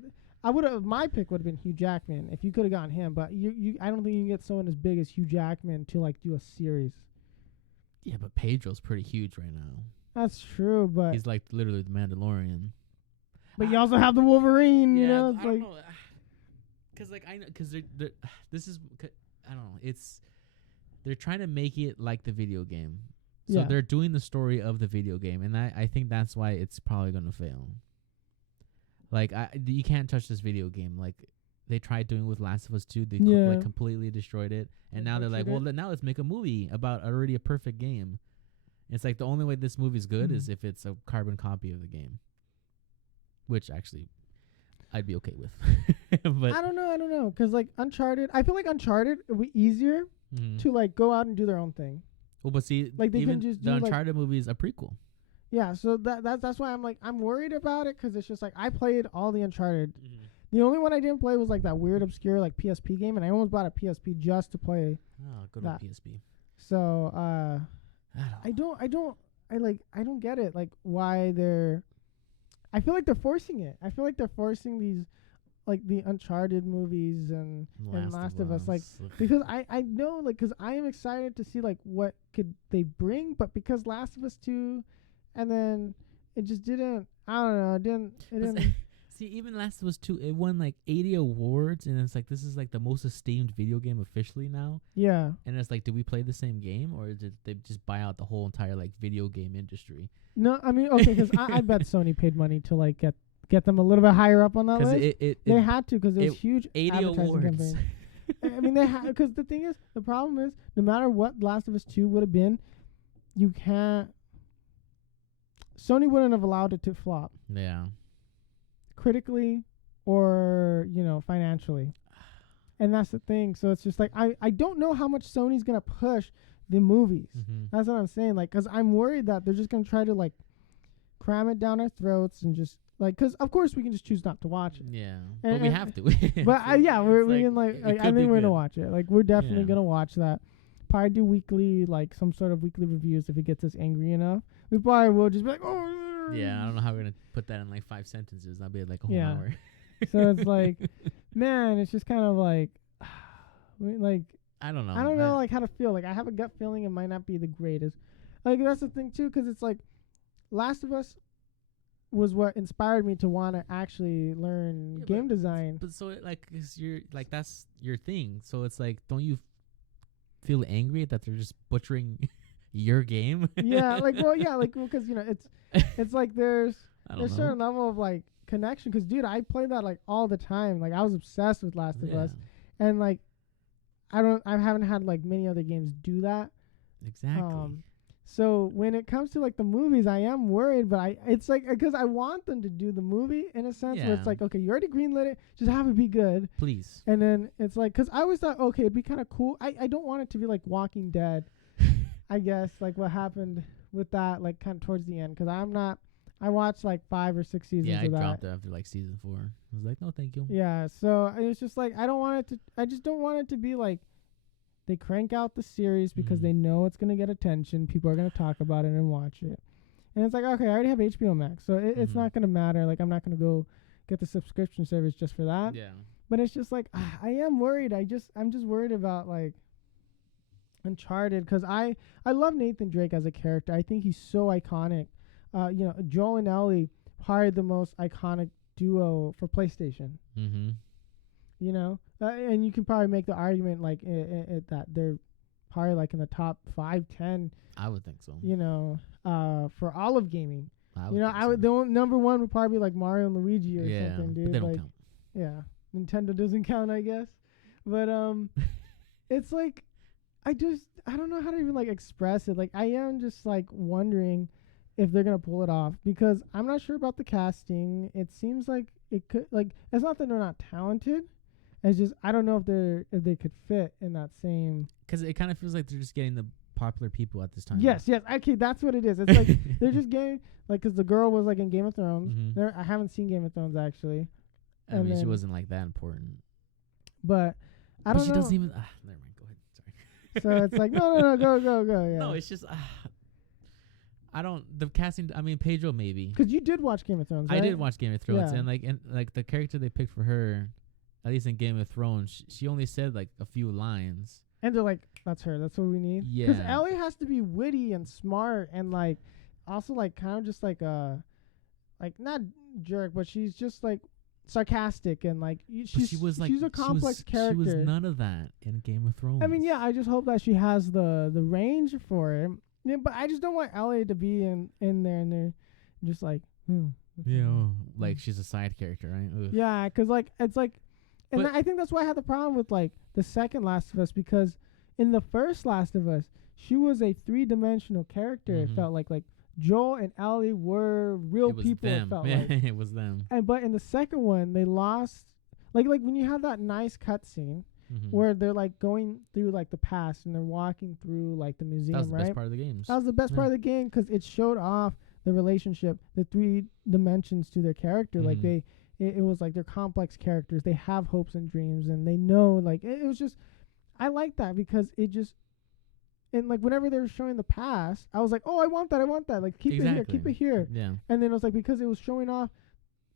I would have, my pick would have been Hugh Jackman if you could have gotten him, but I don't think you can get someone as big as Hugh Jackman to like do a series. Yeah, but Pedro's pretty huge right now. That's true, but He's like literally the Mandalorian. you also have the Wolverine. Yeah, It's I don't like know. Cause like I know, cause this is I don't know. They're trying to make it like the video game, so Yeah. they're doing the story of the video game, and I think that's why it's probably gonna fail. Like you can't touch this video game. Like they tried doing with Last of Us 2, they like completely destroyed it, and now they're like, well, now let's make a movie about already a perfect game. It's like the only way this movie's good is if it's a carbon copy of the game, which actually I'd be okay with. But I don't know, because like Uncharted, I feel like Uncharted it would be easier to like go out and do their own thing. Well, but see, Like they even can just the do Uncharted movie is a prequel. Yeah, so that's why I'm worried about it, because it's just like I played all the Uncharted. The only one I didn't play was like that weird obscure like PSP game, and I almost bought a PSP just to play. Oh, good that. old PSP. So I don't get it, like why they're. I feel like they're forcing it. I feel like they're forcing these, like the Uncharted movies and Last of Us, like because I know like because I am excited to see like what could they bring, but because Last of Us 2, and then it just didn't. I don't know. It didn't. See, even Last of Us 2, it won like 80 awards, and it's like this is like the most esteemed video game officially now. Yeah. And it's like, did we play the same game, or did they just buy out the whole entire like video game industry? No, I mean okay, because I bet Sony paid money to like get them a little bit higher up on that list. They had to, because it was huge 80 advertising awards. campaign. I mean they had, because the problem is no matter what Last of Us 2 would have been, you can't. Sony wouldn't have allowed it to flop. Yeah. Critically or financially, and that's the thing. So it's just like I don't know how much Sony's gonna push the movies. That's what I'm saying, like, because I'm worried that they're just gonna try to like cram it down our throats and just like, because of course we can just choose not to watch it. Yeah, and but we have to. But we can like I think we're gonna watch it. Like we're definitely gonna watch that. Probably do weekly, like some sort of weekly reviews if it gets us angry enough. We probably will just be like, oh. Yeah, I don't know how we're gonna put that in like 5 sentences. That'll be like a whole hour. So it's like, man, it's just kind of like, like I don't know. I don't know like how to feel. Like I have a gut feeling it might not be the greatest. Like that's the thing too, because it's like, Last of Us was what inspired me to want to actually learn game design. But so like, cause you're like that's your thing. So it's like, don't you feel angry that they're just butchering your game? Yeah, like because it's like there's certain level of like connection. Because dude, I played that like all the time. Like I was obsessed with Last of Us, and like I haven't had like many other games do that. Exactly. So when it comes to like the movies, I am worried, but it's like because I want them to do the movie in a sense where it's like, okay, you already greenlit it, just have it be good, please. And then it's like, because I always thought, okay, it'd be kind of cool. I don't want it to be like Walking Dead, I guess, like what happened with that, like kind of towards the end, because I watched like 5 or 6 seasons. Yeah, I of that. dropped it after like season 4. I was like, no, thank you. Yeah, so it's just like I just don't want it to be like they crank out the series because they know it's gonna get attention. People are gonna talk about it and watch it, and it's like, okay, I already have HBO Max, so it's not gonna matter. Like I'm not gonna go get the subscription service just for that. Yeah. But it's just like I am worried. I'm just worried about like Uncharted, because I love Nathan Drake as a character. I think he's so iconic. Joel and Ellie, probably the most iconic duo for PlayStation. Mm-hmm. And you can probably make the argument like that they're probably like in the top 5-10. I would think so. For all of gaming. The number one would probably be like Mario and Luigi or something, dude. But they don't like, count. Yeah, Nintendo doesn't count, I guess. But it's like I don't know how to even like express it. Like I am just like wondering if they're gonna pull it off, because I'm not sure about the casting. It seems like it could, like, it's not that they're not talented. It's just I don't know if they could fit in that same. Because it kind of feels like they're just getting the popular people at this time. Yes. Okay, that's what it is. It's like they're just getting, like, because the girl was like in Game of Thrones. Mm-hmm. I haven't seen Game of Thrones actually. I mean, she wasn't like that important. But I don't know. She doesn't even. Never mind. Go ahead. Sorry. So it's like no, go. Yeah. No, it's just. I don't. The casting. I mean, Pedro maybe. Because you did watch Game of Thrones, right? I did watch Game of Thrones, Yeah. and like the character they picked for her, at least in Game of Thrones, she only said like a few lines. And they're like, that's her. That's what we need. Yeah. Because Ellie has to be witty and smart and like also like kind of just like not jerk, but she's just like sarcastic and like she's a complex character. She was none of that in Game of Thrones. I mean, yeah, I just hope that she has the range for it. Yeah, but I just don't want Ellie to be in there and they're just like, like she's a side character, right? Ugh. Yeah, because like it's like, and But I think that's why I had the problem with like the second Last of Us, because in the first Last of Us, she was a 3-dimensional character. It felt like Joel and Ellie were real people. Them. It felt like it was them. But in the second one, they lost like when you have that nice cutscene where they're like going through like the past and they're walking through like the museum. That was the right? best part of the games. That was the best part of the game because it showed off the relationship, the 3 dimensions to their character. Like it was like they're complex characters. They have hopes and dreams, and they know like it was just. I like that because it just. And like whenever they were showing the past, I was like, "Oh, I want that." Like keep it here. Yeah. And then it was like because it was showing off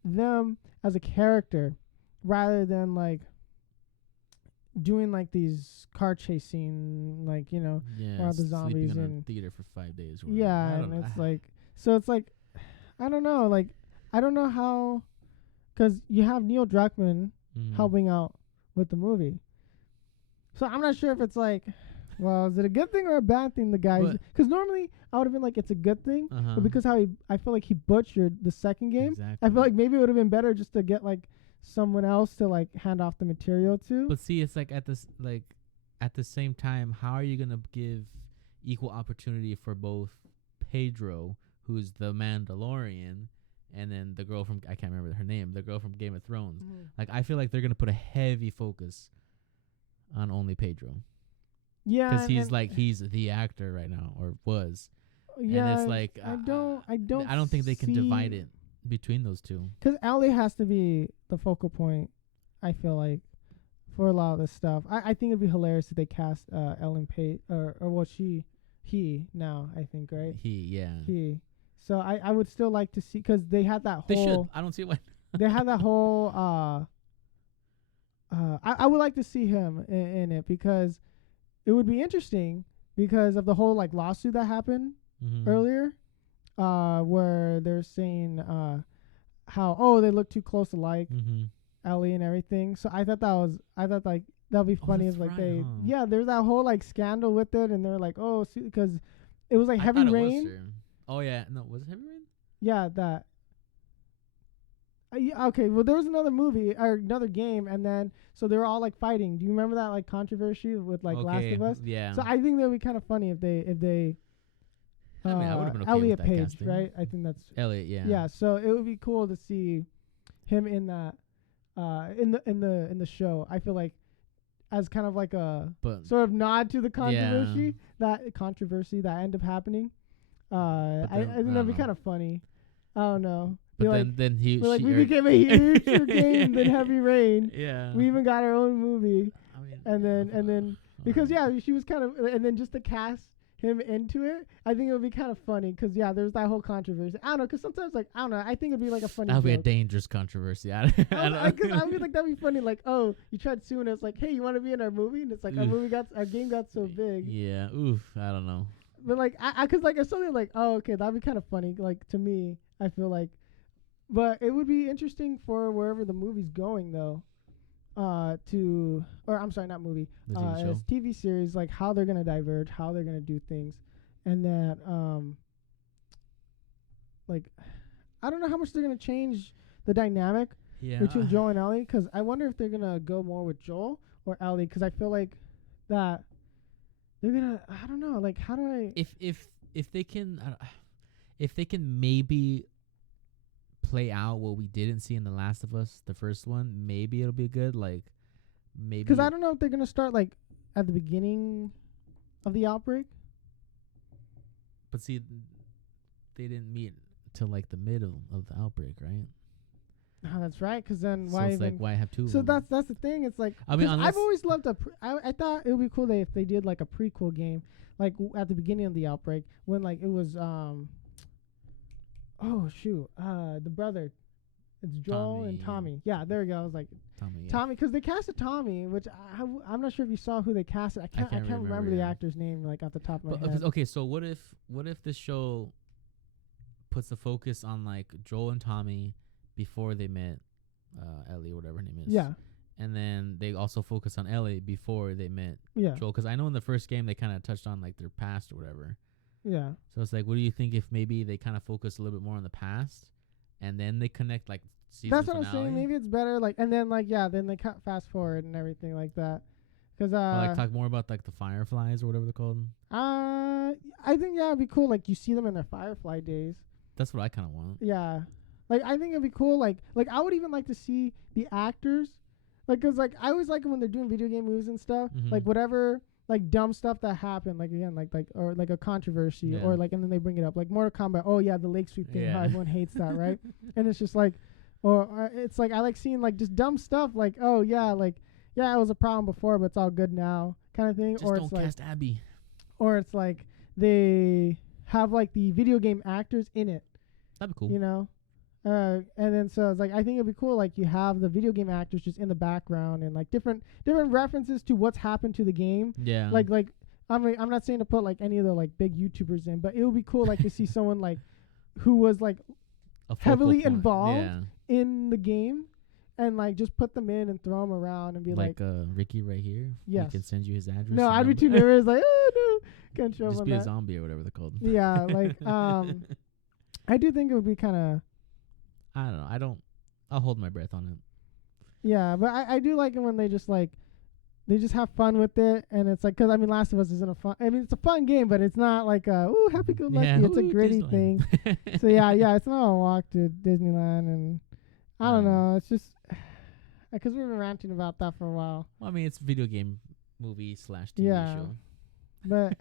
them as a character, rather than like doing like these car chase scene, like while the zombies in theater for 5 days. Yeah, and it's like so it's like I don't know, like I don't know how, because you have Neil Druckmann helping out with the movie, so I'm not sure if it's like. Well, is it a good thing or a bad thing? The guys, because normally I would have been like it's a good thing, but because I feel like he butchered the second game, I feel like maybe it would have been better just to get like someone else to like hand off the material to. But see, it's like at the same time, how are you gonna give equal opportunity for both Pedro, who's the Mandalorian, and then the girl from I can't remember her name, the girl from Game of Thrones? Like I feel like they're gonna put a heavy focus on only Pedro. Yeah, because he's the actor right now, or was. Yeah, and it's like I don't think they can divide it between those two. Because Ellie has to be the focal point. I feel like for a lot of this stuff, I think it'd be hilarious if they cast Ellen Page or what he now I think right he. So I would still like to see, because they had that whole. They should. I don't see why. They had that whole. I would like to see him in it, because. It would be interesting because of the whole like lawsuit that happened earlier, where they're saying how they look too close alike, Ellie and everything. So I thought like that'd be funny. Is like there's that whole like scandal with it, and they're like because it was like Heavy Rain. Oh yeah, no, was it Heavy Rain? Yeah, that. Yeah, okay, well there was another movie or another game, and then so they were all like fighting. Do you remember that like controversy with like Last Okay, of Us? yeah. So I think that would be kind of funny if they I mean, I would have been okay with Elliot that Page, casting. right? I think that's Elliot, yeah. yeah. So it would be cool to see him in that in the show. I feel like as kind of like a But sort of nod to the controversy that ended up happening. I think that'd be kind of funny. I don't know. But then he We're like, she we er- became a huger game than Heavy Rain. Yeah. We even got our own movie. I mean, And then because she was kind of, and then just to cast him into it, I think it would be kind of funny because there's that whole controversy. I don't know, because sometimes like I don't know, I think it'd be like a funny. That'd be a joke. dangerous controversy. I Because I would be like that'd be funny. Like, oh, you tried suing us. Like, hey, you want to be in our movie? And it's like our game got so big. Yeah. Oof. I don't know. But like, because like it's something like, oh, okay, that'd be kind of funny. Like to me, I feel like, but it would be interesting for wherever the movie's going though. Or I'm sorry, not movie. The TV show. It's TV series, like how they're gonna diverge, how they're gonna do things, and that like I don't know how much they're gonna change the dynamic between Joel and Ellie, because I wonder if they're gonna go more with Joel or Ellie, because I feel like that they're gonna. I don't know. Like, how do I? If they can maybe play out what we didn't see in The Last of Us, the first one, maybe it'll be good. Like, maybe because I don't know if they're gonna start like at the beginning of the outbreak. But see, they didn't meet till like the middle of the outbreak, right? Oh, that's right. Because then So why it's even? like, why have two? So of them? that's the thing. It's like I mean, 'cause unless I've always loved I thought it would be cool if they did like a prequel game, like at the beginning of the outbreak when like it was oh shoot the brother, it's Joel and Tommy. Yeah, there we go. I was like Tommy, because they casted Tommy, which I'm not sure if you saw who they casted. I can't remember the actor's name like off the top of my head. Okay, so what if this show puts the focus on like Joel and Tommy before they met Ellie, whatever her name is. Yeah. And then they also focus on Ellie before they met Joel, because I know in the first game they kind of touched on like their past or whatever. Yeah. So it's like, what do you think if maybe they kind of focus a little bit more on the past, and then they connect like season That's what finale? I'm saying. Maybe it's better like, and then like then they cut fast forward and everything like that. Because or like talk more about like the Fireflies or whatever they're called. I think it'd be cool. Like you see them in their Firefly days. That's what I kind of want. Yeah. Like, I think it'd be cool. Like I would even like to see the actors. Like, cause like I always like it when they're doing video game movies and stuff. Mhm. Like whatever, like dumb stuff that happened. Like again, like or like a controversy or like, and then they bring it up. Like Mortal Kombat. Oh yeah, the lake sweep thing. How everyone hates that, right? And it's just like, or it's like I like seeing like just dumb stuff. Like oh yeah, like yeah, it was a problem before, but it's all good now, kind of thing. Just or don't it's cast Abby. or it's like they have like the video game actors in it. That'd be cool. You know. And then so it's like I think it'd be cool like you have the video game actors just in the background and like different references to what's happened to the game. Yeah. Like I'm not saying to put like any of the like big YouTubers in, but it would be cool like to see someone like who was like heavily involved in the game and like just put them in and throw them around and be like Ricky right here. Yes. We can send you his address. No, I'd be too nervous. Like oh no, can't show just him be that. a zombie or whatever they're called. Yeah, like I do think it would be kind of. I don't know. I'll hold my breath on it. Yeah, but I do like it when they just have fun with it, and it's like, because I mean, Last of Us isn't a fun. I mean, it's a fun game, but it's not like happy go lucky. It's a gritty thing. So yeah, it's not a walk to Disneyland, and I don't know. It's just because we've been ranting about that for a while. Well, I mean, it's video game movie / TV show. But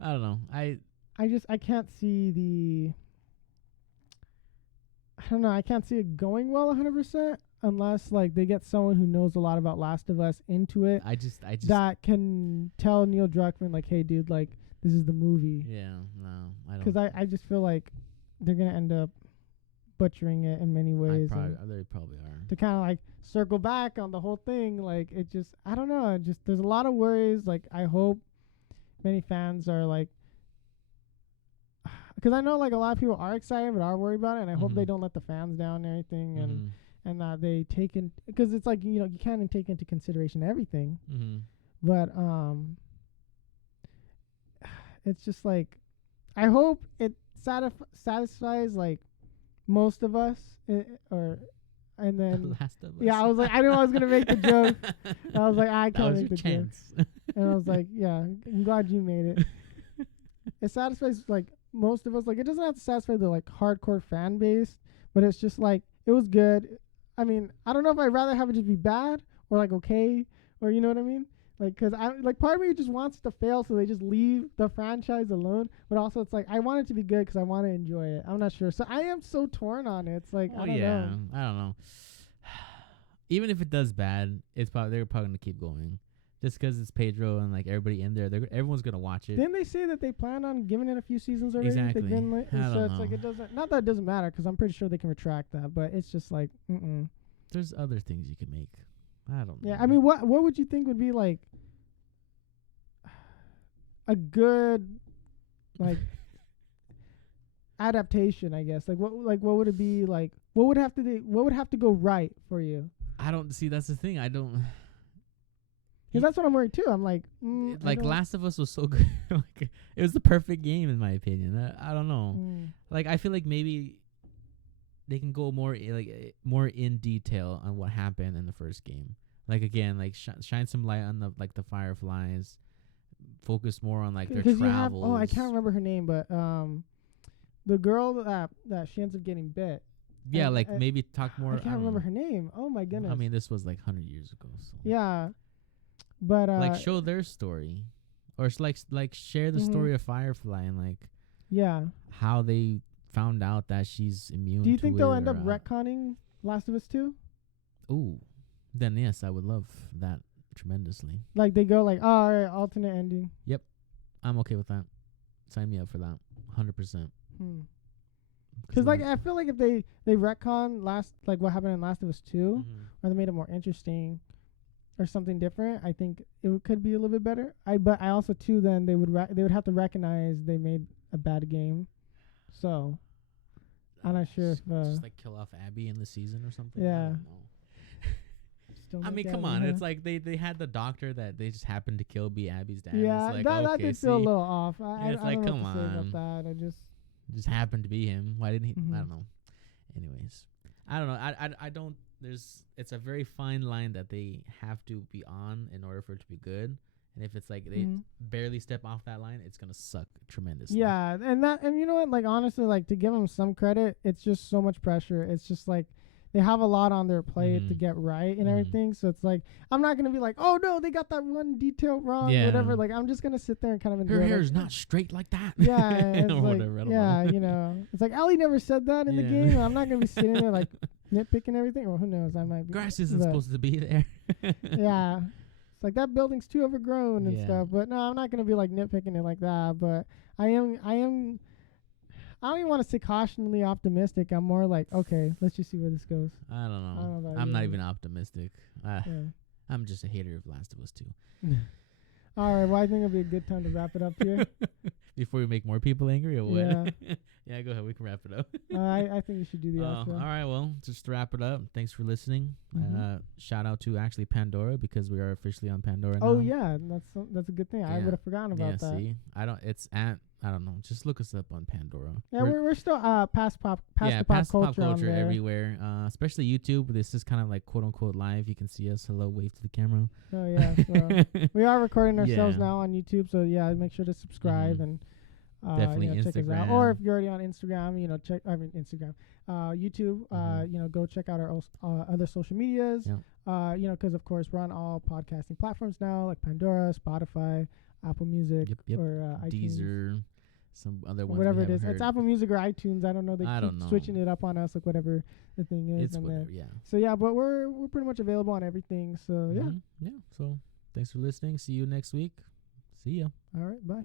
I don't know. I can't see the. I don't know. I can't see it going well 100% unless like they get someone who knows a lot about Last of Us into it. I just that can tell Neil Druckmann like, hey, dude, like this is the movie. Yeah, no, I don't. Because I just feel like they're gonna end up butchering it in many ways. They probably are. To kind of like circle back on the whole thing, like it just I don't know. It just there's a lot of worries. Like I hope many fans are like. Because I know like a lot of people are excited but are worried about it, and I hope they don't let the fans down and everything, and that they take in, because it's like you can't take into consideration everything, but it's just like I hope it satisfies like Most of Us, or and The then Last of Us. yeah, I was like, I knew I was gonna make the joke. I was like, I That can't was make your the joke. chance. And I was like, yeah, I'm glad you made it. It satisfies like most of us. Like it doesn't have to satisfy the like hardcore fan base, but it's just like it was good. I mean, I don't know if I'd rather have it just be bad or like okay, or you know what I mean? Like, cause I like part of me just wants it to fail, so they just leave the franchise alone. But also, it's like I want it to be good because I want to enjoy it. I'm not sure, so I am so torn on it. It's like Well, I don't yeah, know. I don't know. Even if it does bad, they're probably gonna keep going, just because it's Pedro and like everybody in there. Everyone's gonna watch it. Didn't they say that they plan on giving it a few seasons already? Exactly. They've been, I so don't it's like know. it doesn't. Not that it doesn't matter, because I'm pretty sure they can retract that. But it's just like, There's other things you can make. I don't know. Yeah, I mean, what would you think would be like a good like adaptation? I guess what would it be like? What would have to go right for you? I don't see. That's the thing. I don't. Because that's what I'm worried too. I'm like, Like Last of Us was so good. Like it was the perfect game in my opinion. I don't know. Like I feel like maybe they can go more more in detail on what happened in the first game. Like again, like shine some light on the Fireflies. Focus more on like their travels. I can't remember her name, but the girl that she ends up getting bit. Yeah, like maybe talk more. I can't remember her name. Oh my goodness. I mean, this was like 100 years ago. So. Yeah, but like show their story, or like share the story of Firefly and like how they found out that she's immune. Do you think they'll end or, up retconning Last of Us 2? Ooh, then yes, I would love that tremendously. Like they go like, oh, all right, alternate ending. Yep, I'm okay with that. Sign me up for that, 100%. Because like I feel like if they retcon what happened in Last of Us 2, or they made it more interesting, or something different, I think it could be a little bit better. But I also too then they would have to recognize they made a bad game, so I'm not sure if just like kill off Abby in the season or something. Yeah. I mean, come on. It's like they had the doctor that they just happened to kill be Abby's dad. Yeah, it's like, that did feel a little off. I it's don't like, know come what to say on. about that. It just happened to be him. Why didn't he? I don't know. Anyways, I don't know. I don't. It's a very fine line that they have to be on in order for it to be good. And if it's like they barely step off that line, it's gonna suck tremendously. Yeah, and you know what? Like honestly, like to give them some credit, it's just so much pressure. It's just like they have a lot on their plate to get right and everything. So it's like I'm not gonna be like, oh no, they got that one detail wrong, whatever. Like I'm just gonna sit there and kind of enjoy. Her hair is not straight like that. Yeah, it's or like, whatever. you know, it's like Ellie never said that in the game. I'm not gonna be sitting there like nitpicking everything. Well, who knows? I might be. Grass isn't supposed to be there. Yeah. It's like that building's too overgrown and stuff. But no, I'm not gonna be like nitpicking it like that. But I don't even want to say cautiously optimistic. I'm more like, okay, let's just see where this goes. I don't know. I'm not even optimistic. I'm just a hater of Last of Us 2. All right, well, I think it'll be a good time to wrap it up here. Before we make more people angry or what? Yeah. Yeah, go ahead. We can wrap it up. I think you should do the outro. All right, well, just to wrap it up, thanks for listening. Shout out to actually Pandora, because we are officially on Pandora now. Oh, yeah, that's a good thing. I would have forgotten about that. See, I don't know. Just look us up on Pandora. Yeah, we're still past pop culture everywhere. Especially YouTube. This is kind of like quote unquote live. You can see us. Hello, wave to the camera. Oh yeah, so we are recording ourselves now on YouTube. So yeah, make sure to subscribe and definitely check us out. Or if you're already on Instagram, YouTube. Go check out our other social medias. Yeah. Because of course we're on all podcasting platforms now, like Pandora, Spotify, Apple Music, or iTunes. Deezer, some other ones. Whatever it is. It's Apple Music or iTunes. I don't know. They keep switching it up on us, like whatever the thing is. It's whatever, yeah. So yeah, but we're pretty much available on everything. So yeah. Yeah. So thanks for listening. See you next week. See ya. All right. Bye.